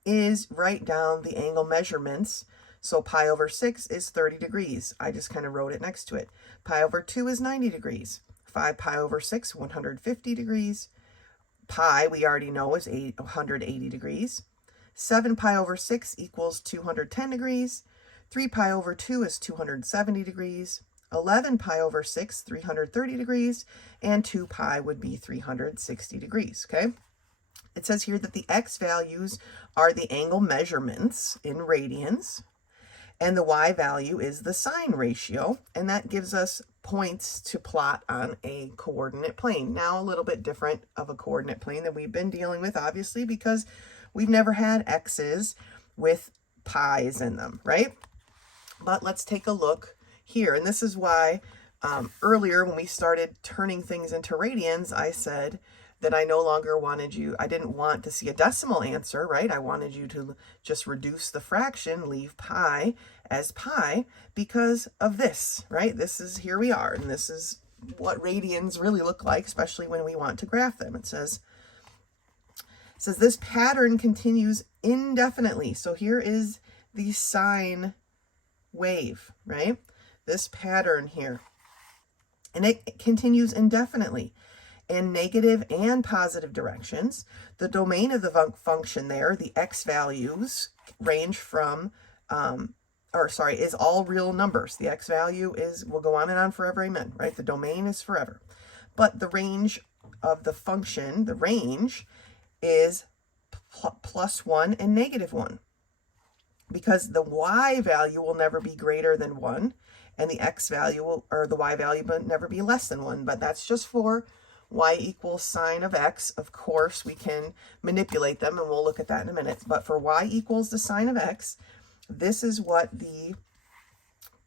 is write down the angle measurements. So pi over 6 is 30 degrees. I just kind of wrote it next to it. Pi over 2 is 90 degrees. 5 pi over 6, 150 degrees. Pi, we already know, is 180 degrees. 7 pi over 6 equals 210 degrees. 3 pi over 2 is 270 degrees. 11 pi over 6, 330 degrees. And 2 pi would be 360 degrees, okay? It says here that the x values are the angle measurements in radians, and the y value is the sine ratio, and that gives us points to plot on a coordinate plane. Now a little bit different of a coordinate plane than we've been dealing with, obviously, because we've never had x's with pi's in them, right? But let's take a look here, and this is why earlier when we started turning things into radians, I said that I no longer wanted you, I didn't want to see a decimal answer, right? I wanted you to just reduce the fraction, leave pi as pi because of this, right? This is, here we are, and this is what radians really look like, especially when we want to graph them. It says this pattern continues indefinitely. So here is the sine wave, right? This pattern here, and it continues indefinitely in negative and positive directions. The domain of the function there, the x values, range from, is all real numbers. The x value will go on and on forever, amen, right? The domain is forever. But the range of the function, the range, is +1 and -1. Because the y value will never be greater than 1, and the x value or the y value will never be less than 1. But that's just for y equals sine of x. Of course, we can manipulate them, and we'll look at that in a minute. But for y equals the sine of x, this is what the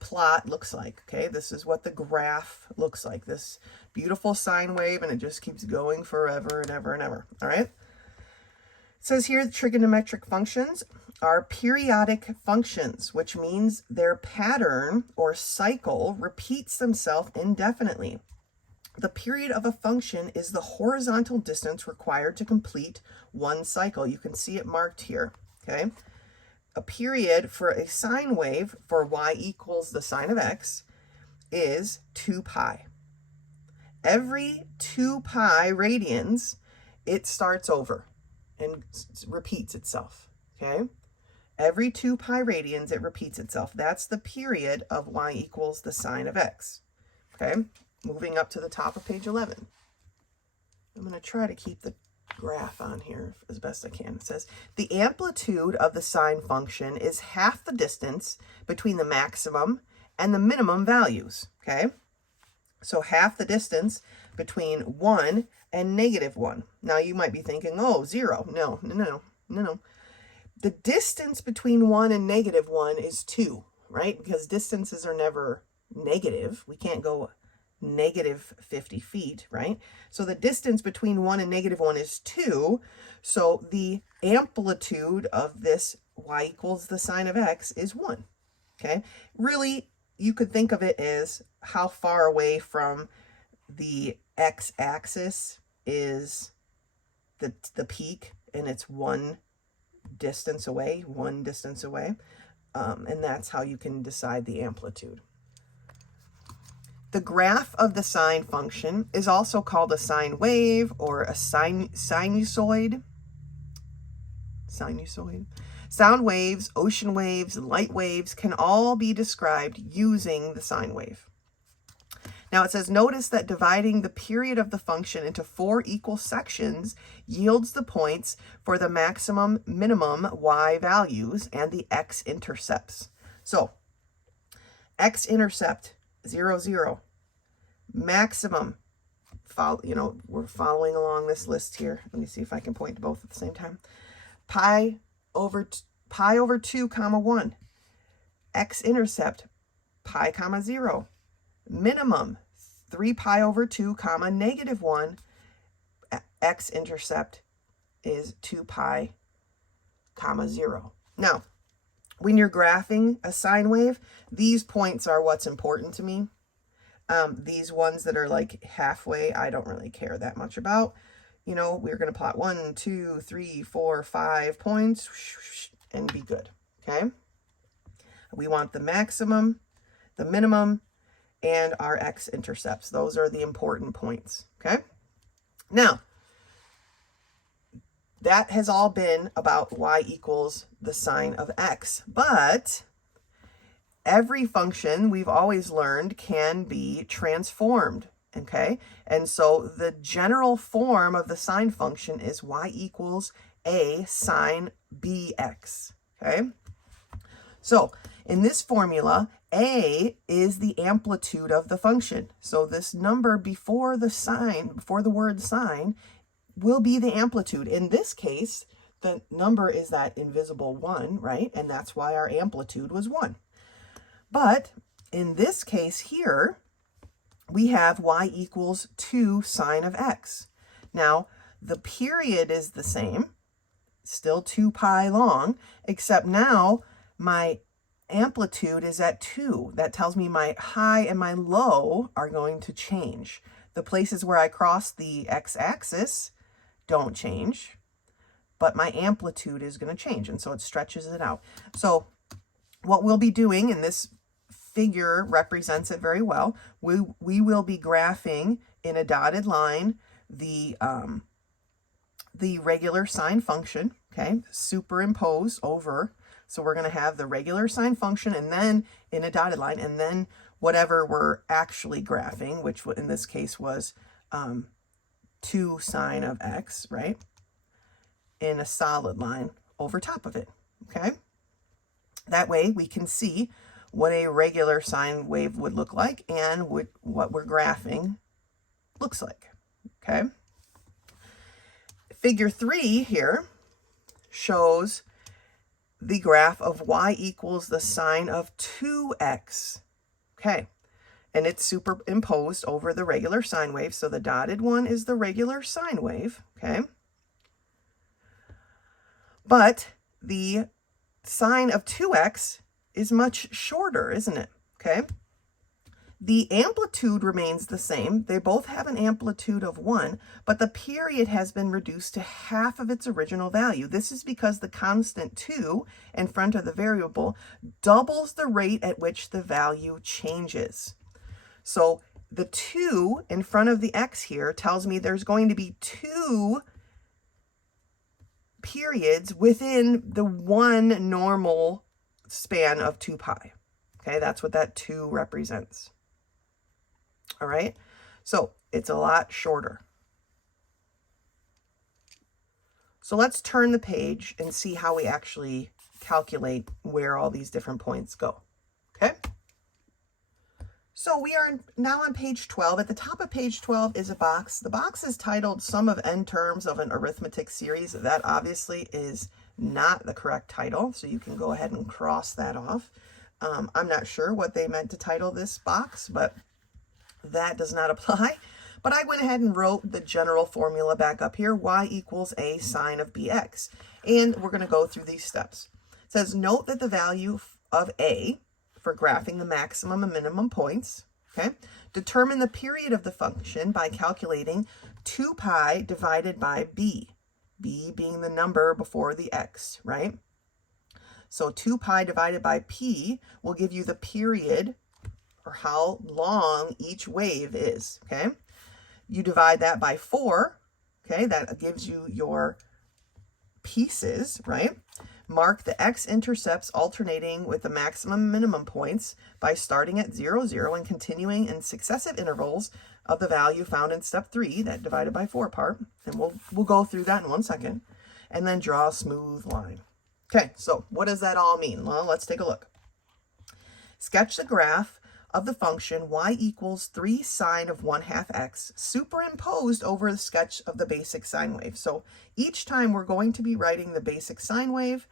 plot looks like, okay? This is what the graph looks like, this beautiful sine wave, and it just keeps going forever and ever and ever, all right? It says here the trigonometric functions are periodic functions, which means their pattern or cycle repeats themselves indefinitely. the period of a function is the horizontal distance required to complete one cycle. You can see it marked here, okay? A period for a sine wave for y equals the sine of x is 2 pi. Every 2 pi radians, it starts over and repeats itself, okay? Every 2 pi radians, it repeats itself. That's the period of y equals the sine of x, okay? Moving up to the top of page 11. I'm going to try to keep the graph on here as best I can. It says, the amplitude of the sine function is half the distance between the maximum and the minimum values, okay? So half the distance between 1 and -1. Now you might be thinking, oh, 0. No. The distance between 1 and -1 is 2, right? Because distances are never negative. We can't go -50 feet, right? So the distance between 1 and -1 is 2. So the amplitude of this y equals the sine of x is 1, okay? Really, you could think of it as how far away from the x-axis is the peak, and it's one distance away, and that's how you can decide the amplitude. The graph of the sine function is also called a sine wave or a sinusoid. Sound waves, ocean waves, light waves can all be described using the sine wave. Now it says, notice that dividing the period of the function into 4 equal sections yields the points for the maximum, minimum y values and the x-intercepts. So x-intercept, 0, 0. Maximum, we're following along this list here. Let me see if I can point to both at the same time. Pi over 2, comma 1. X-intercept, pi, comma 0. Minimum, 3 pi over 2, comma -1. X-intercept is 2 pi, comma 0. Now, when you're graphing a sine wave, these points are what's important to me. These ones that are like halfway, I don't really care that much about. We're going to plot 1, 2, 3, 4, 5 points and be good, okay? We want the maximum, the minimum, and our x-intercepts. Those are the important points, okay? Now, that has all been about y equals the sine of x, but every function, we've always learned, can be transformed, okay? And so the general form of the sine function is y equals a sine bx, okay? So in this formula, a is the amplitude of the function. So this number before the sine, before the word sine, will be the amplitude. In this case, the number is that invisible 1, right? And that's why our amplitude was 1. But in this case here, we have y equals 2 sine of x. Now, the period is the same, still 2 pi long, except now my amplitude is at 2. That tells me my high and my low are going to change. The places where I cross the x-axis don't change, but my amplitude is going to change, and so it stretches it out. So what we'll be doing, and this figure represents it very well, we will be graphing in a dotted line the regular sine function, okay, superimposed over. So we're going to have the regular sine function and then in a dotted line, and then whatever we're actually graphing, which in this case was 2 sine of x, right, in a solid line over top of it, okay? That way we can see what a regular sine wave would look like and what we're graphing looks like, okay? Figure 3 here shows the graph of y equals the sine of 2x, okay? And it's superimposed over the regular sine wave, so the dotted one is the regular sine wave, okay? But the sine of 2x is much shorter, isn't it? Okay. The amplitude remains the same. They both have an amplitude of 1, but the period has been reduced to half of its original value. This is because the constant 2 in front of the variable doubles the rate at which the value changes. So the 2 in front of the x here tells me there's going to be 2 periods within the 1 normal span of 2 pi. Okay, that's what that 2 represents. All right, so it's a lot shorter. So let's turn the page and see how we actually calculate where all these different points go. Okay, so we are now on page 12. At the top of page 12 is a box. The box is titled Sum of N Terms of an Arithmetic Series. That obviously is not the correct title, so you can go ahead and cross that off. I'm not sure what they meant to title this box, but that does not apply. But I went ahead and wrote the general formula back up here, y equals a sine of bx. And we're going to go through these steps. It says, note that the value of a, for graphing the maximum and minimum points, okay, determine the period of the function by calculating 2 pi divided by b, b being the number before the x, right? So 2 pi divided by p will give you the period, or how long each wave is, okay? You divide that by 4, okay? That gives you your pieces, right? Mark the x-intercepts alternating with the maximum and minimum points by starting at 0, 0 and continuing in successive intervals of the value found in step 3, that divided by 4 part. And we'll go through that in 1 second. And then draw a smooth line. Okay, so what does that all mean? Well, let's take a look. Sketch the graph of the function y equals 3 sine of 1/2 x superimposed over the sketch of the basic sine wave. So each time we're going to be writing the basic sine wave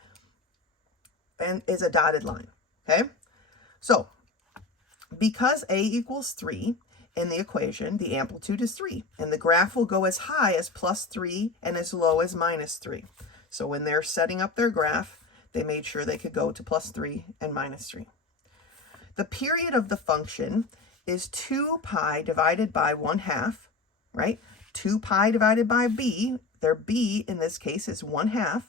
and is a dotted line, okay? So because a equals 3 in the equation, the amplitude is 3, and the graph will go as high as +3 and as low as -3. So when they're setting up their graph, they made sure they could go to +3 and -3. The period of the function is 2 pi divided by 1/2, right? 2 pi divided by b, their b in this case is 1/2.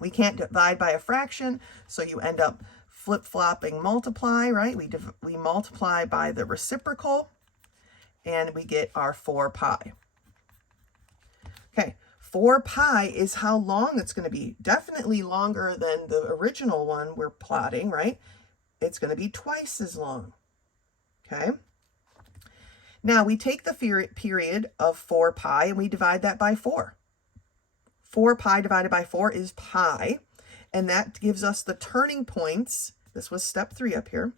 We can't divide by a fraction, so you end up flip-flopping multiply, right? We multiply by the reciprocal, and we get our 4 pi. Okay, 4 pi is how long it's going to be. Definitely longer than the original one we're plotting, right? It's going to be twice as long, okay? Now, we take the period of 4 pi and we divide that by 4. 4 pi divided by 4 is pi, and that gives us the turning points. This was step 3 up here,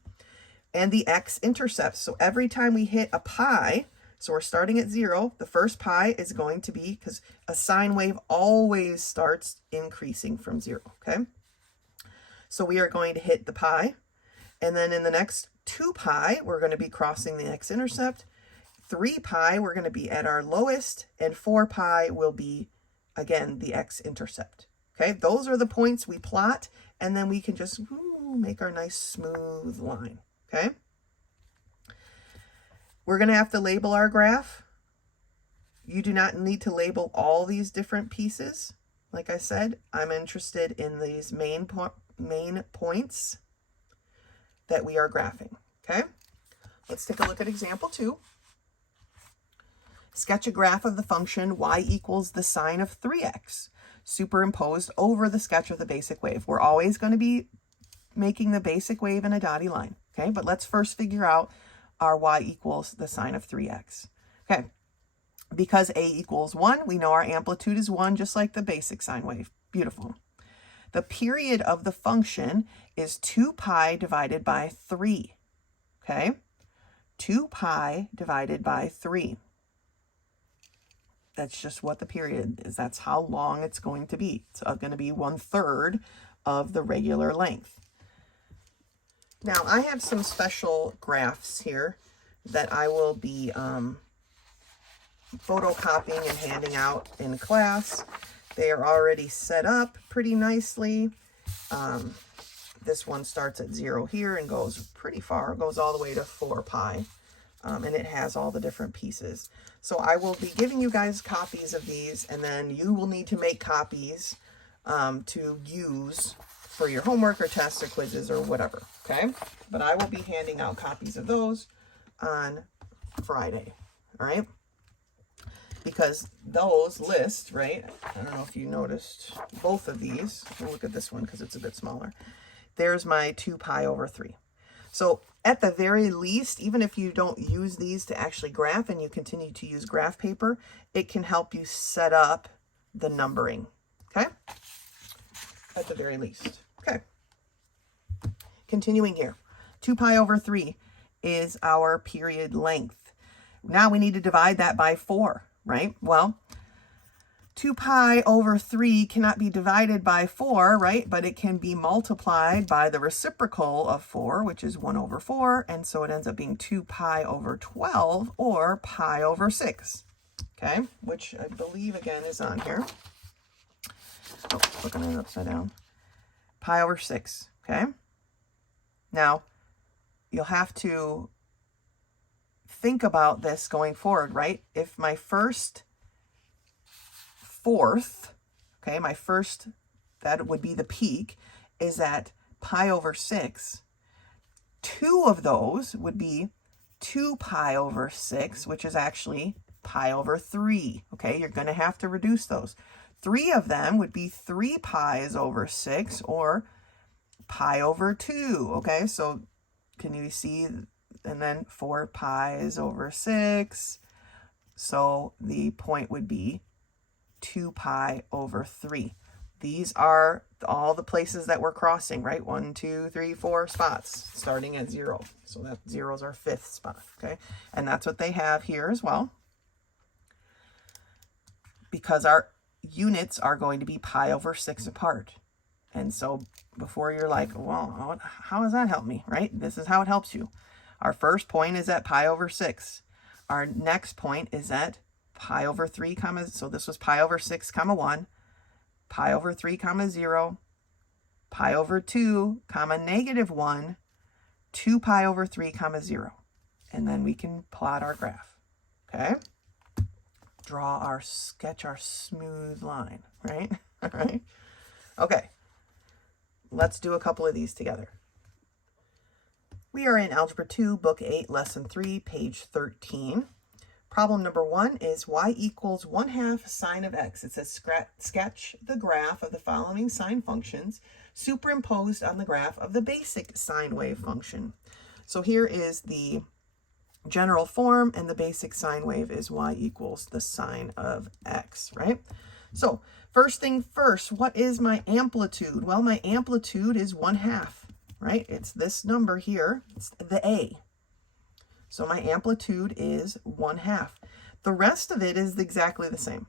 and the x-intercepts. So every time we hit a pi, so we're starting at 0, the first pi is going to be, because a sine wave always starts increasing from 0, okay? So we are going to hit the pi. And then in the next 2 pi, we're going to be crossing the x-intercept. 3 pi, we're going to be at our lowest. And 4 pi will be, again, the x-intercept. Okay, those are the points we plot. And then we can just make our nice smooth line. Okay. We're going to have to label our graph. You do not need to label all these different pieces. Like I said, I'm interested in these main points that we are graphing, okay? Let's take a look at example 2. Sketch a graph of the function y equals the sine of 3x superimposed over the sketch of the basic wave. We're always going to be making the basic wave in a dotted line, okay? But let's first figure out our y equals the sine of 3x. Okay, because a equals 1, we know our amplitude is 1, just like the basic sine wave. Beautiful. The period of the function is 2 pi divided by 3, okay? 2 pi divided by 3. That's just what the period is. That's how long it's going to be. It's going to be 1/3 of the regular length. Now, I have some special graphs here that I will be photocopying and handing out in class. They are already set up pretty nicely. This one starts at 0 here and goes pretty far. It goes all the way to 4 pi. And it has all the different pieces. So I will be giving you guys copies of these, and then you will need to make copies to use for your homework or tests or quizzes or whatever, okay? But I will be handing out copies of those on Friday, all right? Because those list, right? I don't know if you noticed both of these. We'll look at this one because it's a bit smaller. There's my 2 pi over 3. So at the very least, even if you don't use these to actually graph and you continue to use graph paper, it can help you set up the numbering, okay? At the very least, okay. Continuing here, 2 pi over 3 is our period length. Now we need to divide that by 4, right? Well, 2 pi over 3 cannot be divided by 4, right? But it can be multiplied by the reciprocal of 4, which is 1 over 4. And so it ends up being 2 pi over 12 or pi over 6, okay? Which I believe, again, is on here. Oh, looking at it upside down. Pi over 6, okay? Now, you'll have to think about this going forward, right? If my first fourth, okay, my first, that would be the peak, is at pi over 6, 2 of those would be 2 pi over 6, which is actually pi over 3, okay? You're going to have to reduce those. 3 of them would be 3 pi's over 6 or pi over 2, okay? So can you see? And then 4 pi's over 6. So the point would be 2 pi over 3. These are all the places that we're crossing, right? 1, 2, 3, 4 spots starting at 0. So that 0 is our 5th spot, okay? And that's what they have here as well, because our units are going to be pi over 6 apart. And so before you're like, well, how does that help me, right? This is how it helps you. Our first point is at pi over 6. Our next point is at pi over 3, so this was pi over 6, 1, pi over 3, 0, pi over 2, -1, 2 pi over 3, 0. And then we can plot our graph, okay? Sketch our smooth line, right? All right. Okay. Let's do a couple of these together. We are in Algebra 2, Book 8, Lesson 3, page 13. Problem number 1 is y equals 1/2 sine of x. It says sketch the graph of the following sine functions superimposed on the graph of the basic sine wave function. So here is the general form, and the basic sine wave is y equals the sine of x, right? So first thing first, what is my amplitude? Well, my amplitude is 1/2, right? It's this number here. It's the A. So my amplitude is 1/2. The rest of it is exactly the same,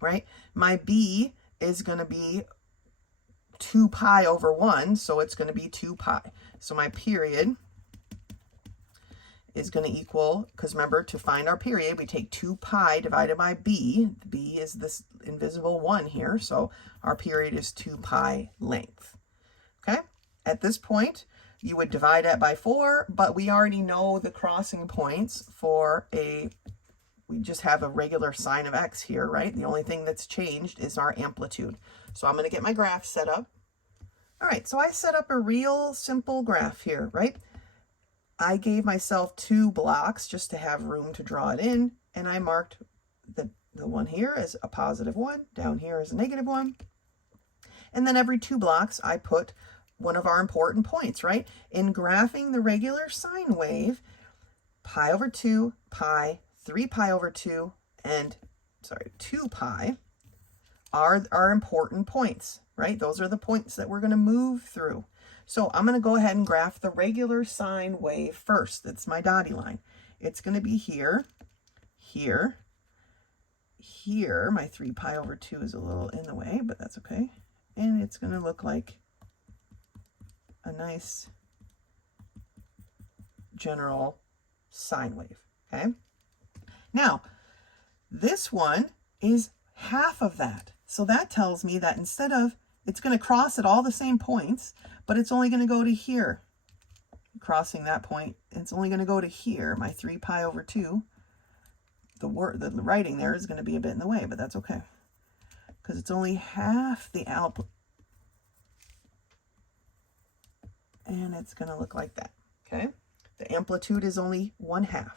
right? My B is going to be 2 pi over 1, so it's going to be 2 pi. So my period is going to equal, because remember, to find our period, we take 2 pi divided by B. B is this invisible 1 here, so our period is 2 pi length, okay? At this point, you would divide that by 4, but we already know the crossing points for we just have a regular sine of x here, right? The only thing that's changed is our amplitude. So I'm going to get my graph set up. All right, so I set up a real simple graph here, right? I gave myself 2 blocks just to have room to draw it in, and I marked the one here as a +1, down here as a -1. And then every 2 blocks, I put one of our important points, right? In graphing the regular sine wave, pi over 2, pi, 3 pi over 2, and, 2 pi are our important points, right? Those are the points that we're going to move through. So I'm going to go ahead and graph the regular sine wave first. That's my dotted line. It's going to be here, here, here. My 3 pi over 2 is a little in the way, but that's okay. And it's going to look like a nice general sine wave, okay? Now, this one is half of that. So that tells me that instead of it's going to cross at all the same points, but it's only going to go to here. Crossing that point, it's only going to go to here, my 3 pi over 2. The writing there is going to be a bit in the way, but that's okay, because it's only half the amplitude. And it's going to look like that, okay? The amplitude is only 1/2.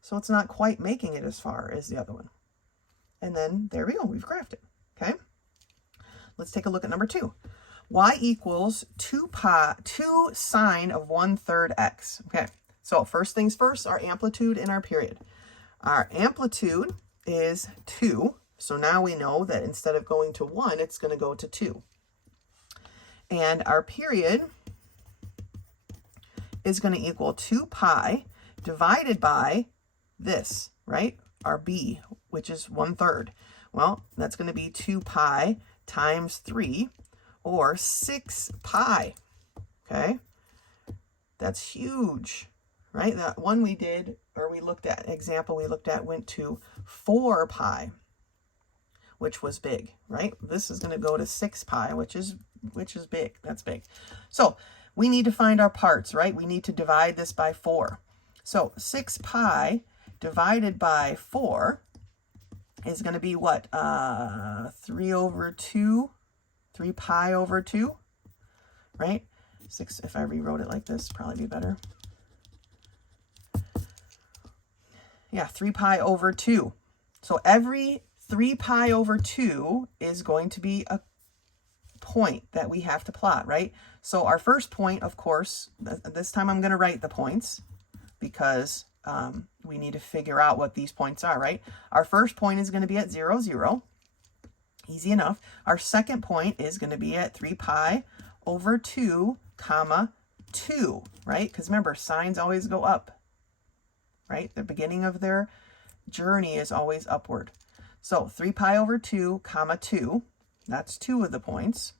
So it's not quite making it as far as the other one. And then there we go, we've graphed it, okay? Let's take a look at number 2. Y equals 2 sine of 1/3 x. Okay, so first things first, our amplitude and our period. Our amplitude is 2. So now we know that instead of going to 1, it's going to go to 2. And our period is going to equal 2 pi divided by this, right? Our b, which is 1/3. Well, that's going to be 2 pi times 3, or 6 pi, okay? That's huge, right? That one we did, or we looked at, example we looked at, went to 4 pi, which was big, right? This is going to go to 6 pi, which is big. That's big. So we need to find our parts, right? We need to divide this by 4. So 6 pi divided by 4 is going to be what? 3 over 2, 3 pi over 2, right? 6, if I rewrote it like this, probably be better. Yeah, 3 pi over 2. So every 3 pi over 2 is going to be a point that we have to plot, right? So our first point, of course, this time I'm going to write the points because we need to figure out what these points are, right? Our first point is going to be at 0, 0. Easy enough. Our second point is going to be at 3 pi over 2, comma 2, right? Because remember, sines always go up, right? The beginning of their journey is always upward. So 3 pi over 2, comma 2. That's 2 of the points.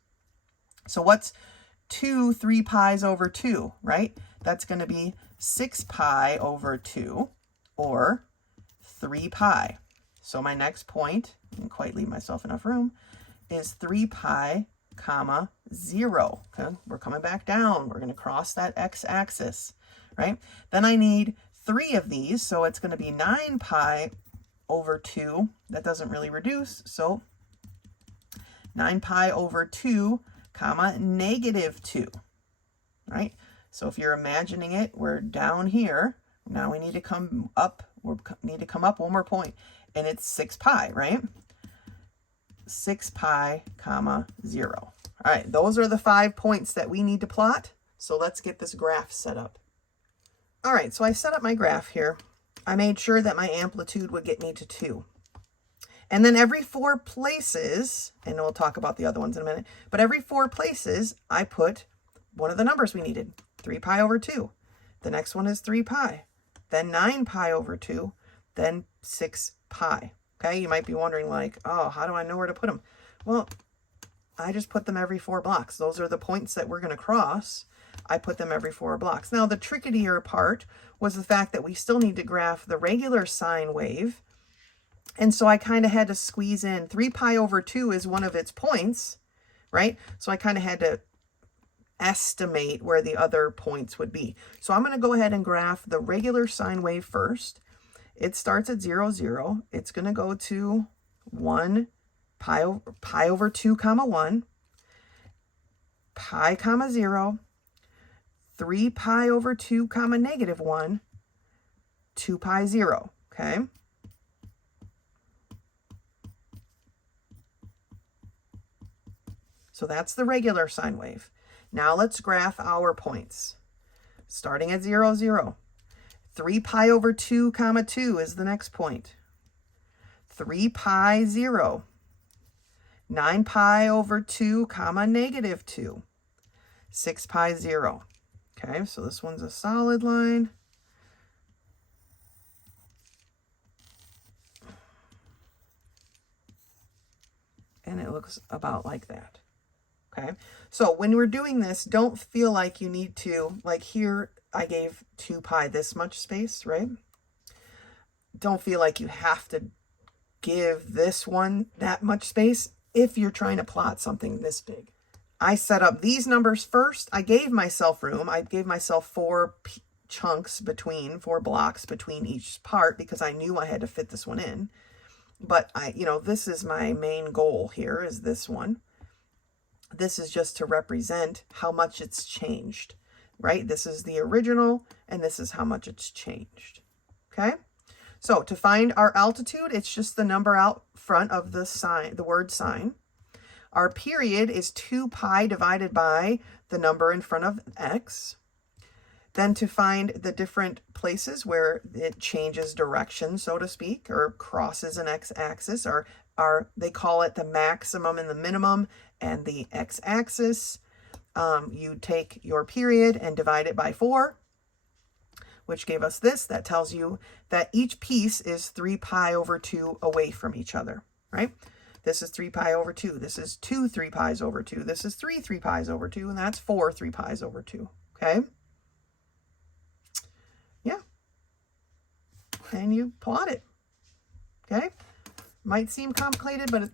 So what's 2 3 pi's over 2, right? That's going to be 6 pi over 2, or 3 pi. So my next point, I didn't quite leave myself enough room, is 3 pi, comma 0. Okay, we're coming back down. We're going to cross that x-axis, right? Then I need 3 of these, so it's going to be 9 pi over 2. That doesn't really reduce, so 9 pi over 2, comma negative 2, right? So if you're imagining it, we're down here. Now we need to come up. We need to come up one more point, and it's 6 pi, right? 6 pi, comma 0. All right, those are the 5 points that we need to plot. So let's get this graph set up. All right, so I set up my graph here. I made sure that my amplitude would get me to 2. And then every 4 places, and we'll talk about the other ones in a minute, but every 4 places, I put one of the numbers we needed, 3 pi over 2. The next one is 3 pi, then 9 pi over 2, then 6 pi. Okay, you might be wondering like, oh, how do I know where to put them? Well, I just put them every 4 blocks. Those are the points that we're going to cross. I put them every 4 blocks. Now, the trickier part was the fact that we still need to graph the regular sine wave. And so I kind of had to squeeze in 3 pi over 2 is one of its points, right? So I kind of had to estimate where the other points would be. So I'm going to go ahead and graph the regular sine wave first. It starts at 0, 0. It's going to go to 1 pi over 2, comma 1, pi, comma 0, 3 pi over 2, comma negative 1, 2 pi 0, okay? So that's the regular sine wave. Now let's graph our points. Starting at 0, 0. 3 pi over 2, comma 2 is the next point. 3 pi 0. 9 pi over 2, comma negative 2. 6 pi 0. Okay, so this one's a solid line. And it looks about like that. Okay, so when we're doing this, don't feel like you need to, like here, I gave 2 pi this much space, right? Don't feel like you have to give this one that much space if you're trying to plot something this big. I set up these numbers first. I gave myself room. I gave myself 4 chunks between, 4 blocks between each part because I knew I had to fit this one in. But this is my main goal here, is this one. This is just to represent how much it's changed, right? This is the original, and this is how much it's changed, okay? So to find our altitude, it's just the number out front of the sign, the word sine. Our period is 2 pi divided by the number in front of x. Then to find the different places where it changes direction, so to speak, or crosses an x-axis, or they call it the maximum and the minimum and the x-axis. You take your period and divide it by 4, which gave us this. That tells you that each piece is 3 pi over 2 away from each other, right? This is 3 pi over 2. This is 2 3 pi's over 2. This is 3 3 pi's over 2. And that's 4 3 pi's over 2. Okay? Yeah. And you plot it. Okay? Might seem complicated, but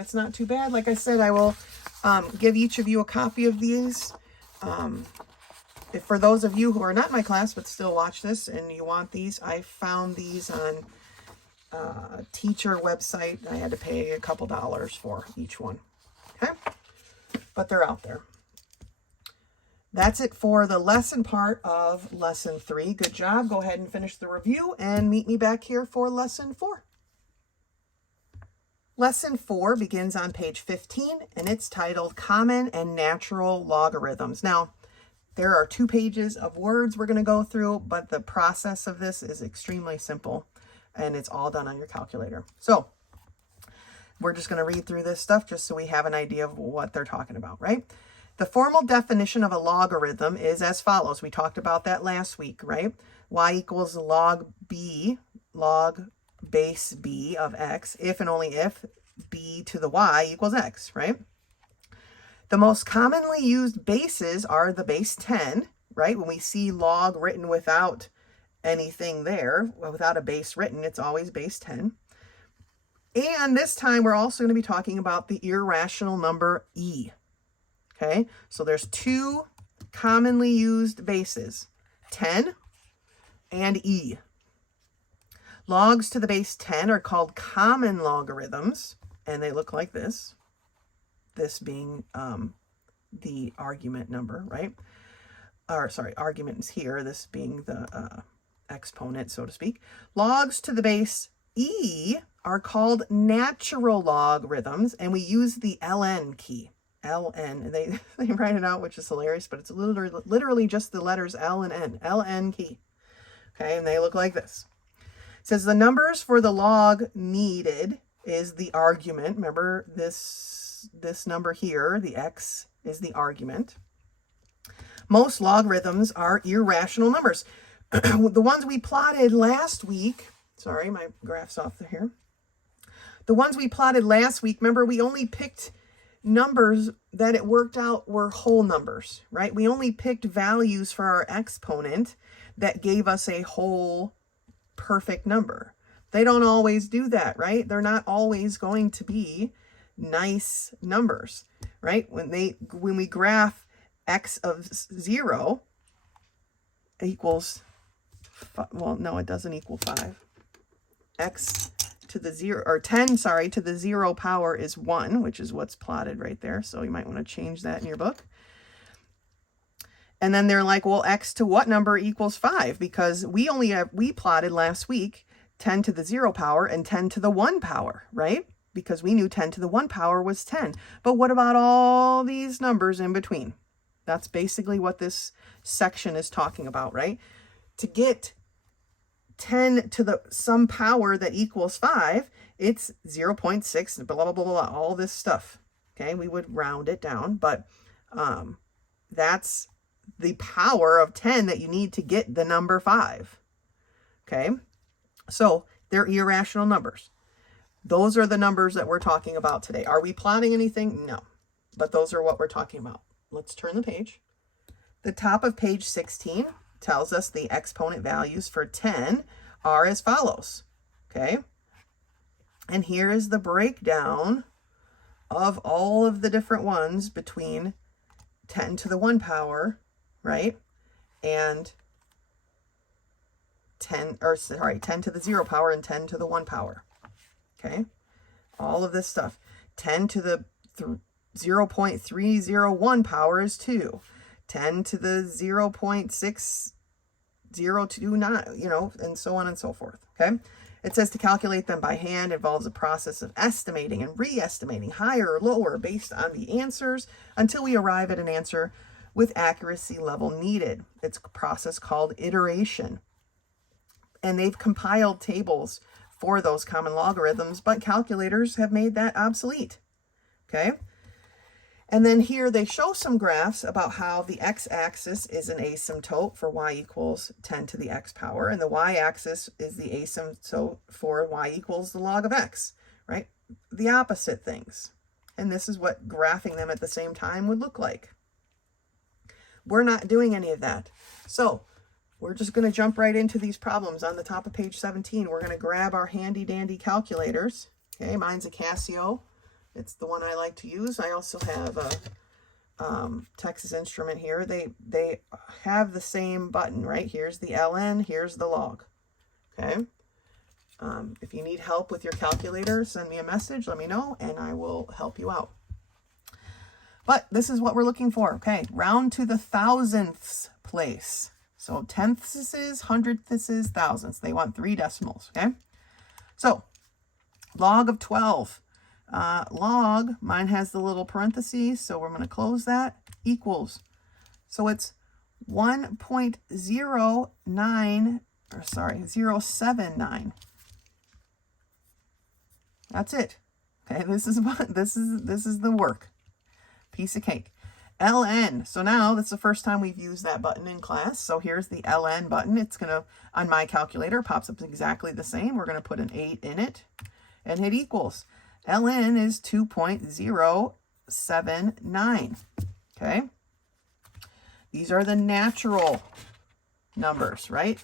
it's not too bad. Like I said, I will give each of you a copy of these. If for those of you who are not in my class but still watch this and you want these, I found these on a teacher website. I had to pay a couple dollars for each one. Okay? But they're out there. That's it for the lesson part of lesson 3. Good job. Go ahead and finish the review and meet me back here for lesson 4. Lesson 4 begins on page 15, and it's titled Common and Natural Logarithms. Now, there are 2 pages of words we're going to go through, but the process of this is extremely simple, and it's all done on your calculator. So, we're just going to read through this stuff just so we have an idea of what they're talking about, right? The formal definition of a logarithm is as follows. We talked about that last week, right? Y equals log b, log base b of x, if and only if b to the y equals x, right? The most commonly used bases are the base 10, right? When we see log written without anything there, without a base written, it's always base 10. And this time we're also going to be talking about the irrational number e. Okay, so there's 2 commonly used bases, 10 and e. Logs to the base 10 are called common logarithms, and they look like this. This being the argument number, right? Or sorry, argument is here, this being the exponent, so to speak. Logs to the base e are called natural logarithms, and we use the ln key. ln, they write it out, which is hilarious, but it's literally just the letters L and N, ln key. Okay, and they look like this. It says the numbers for the log needed is the argument. Remember this number here, the x is the argument. Most logarithms are irrational numbers. The ones we plotted last week, sorry, my graph's off here. The ones we plotted last week, remember we only picked numbers that it worked out were whole numbers, right? We only picked values for our exponent that gave us a whole perfect number. They don't always do that, right? They're not always going to be nice numbers, right? When we graph x of 0 equals, well, no, it doesn't equal 5. X to the 0, or 10, sorry, to the 0 power is 1, which is what's plotted right there. So you might want to change that in your book. And then they're like, well, x to what number equals 5? Because we plotted last week 10 to the 0 power and 10 to the 1 power, right? Because we knew 10 to the 1 power was 10. But what about all these numbers in between? That's basically what this section is talking about, right? To get 10 to the some power that equals 5, it's 0.6, blah, blah, blah, blah, all this stuff. Okay, we would round it down, but that's the power of 10 that you need to get the number 5. Okay, so they're irrational numbers. Those are the numbers that we're talking about today. Are we plotting anything? No, but those are what we're talking about. Let's turn the page. The top of page 16 tells us the exponent values for 10 are as follows. Okay, and here is the breakdown of all of the different ones between 10 to the 1 power, right? And 10 to the 0 power and 10 to the 1 power. Okay? All of this stuff. 10 to the 0.301 power is 2. 10 to the 0.6029, you know, and so on and so forth. Okay? It says to calculate them by hand involves a process of estimating and re-estimating higher or lower based on the answers until we arrive at an answer with accuracy level needed. It's a process called iteration. And they've compiled tables for those common logarithms, but calculators have made that obsolete. Okay? And then here they show some graphs about how the x-axis is an asymptote for y equals 10 to the x power, and the y-axis is the asymptote for y equals the log of x, right? The opposite things. And this is what graphing them at the same time would look like. We're not doing any of that. So we're just going to jump right into these problems on the top of page 17. We're going to grab our handy dandy calculators. Okay, mine's a Casio. It's the one I like to use. I also have a Texas Instrument here. They have the same button, right? Here's the ln, here's the log. Okay. If you need help with your calculator, send me a message, let me know, and I will help you out. But this is what we're looking for. Okay, round to the thousandths place. So tenths, hundredths, thousandths. They want 3 decimals. Okay. So log of 12. Log, mine has the little parentheses, so we're going to close that, equals. So it's 0.79. That's it. Okay, this is the work. Piece of cake. ln. So now that's the first time we've used that button in class. So here's the ln button. It's going to, on my calculator, pops up exactly the same. We're going to put an 8 in it and hit equals. ln is 2.079. Okay. These are the natural numbers, right?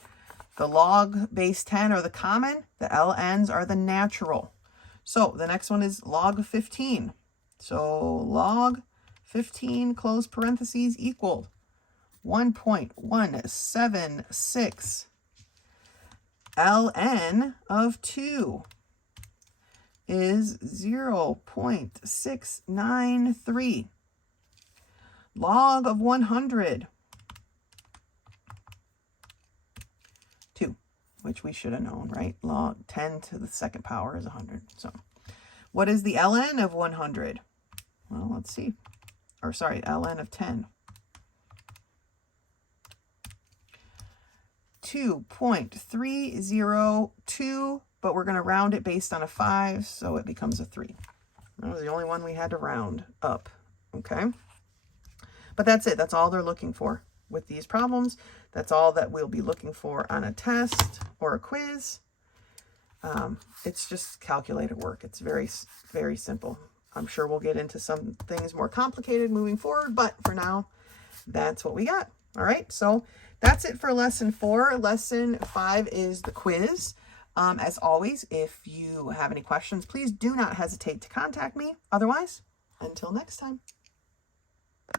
The log base 10 are the common. The ln's are the natural. So the next one is log of 15. So log 15, close parentheses, equal 1.176. ln of 2 is 0.693. Log of 100, 2, which we should have known, right? Log 10 to the second power is 100. So what is the ln of 100? Well, let's see. Or sorry, ln of 10. 2.302, but we're going to round it based on a 5, so it becomes a 3. That was the only one we had to round up, okay? But that's it. That's all they're looking for with these problems. That's all that we'll be looking for on a test or a quiz. It's just calculated work. It's very, very simple. I'm sure we'll get into some things more complicated moving forward, but for now, that's what we got. All right, so that's it for lesson 4. Lesson 5 is the quiz. As always, if you have any questions, please do not hesitate to contact me. Otherwise, until next time.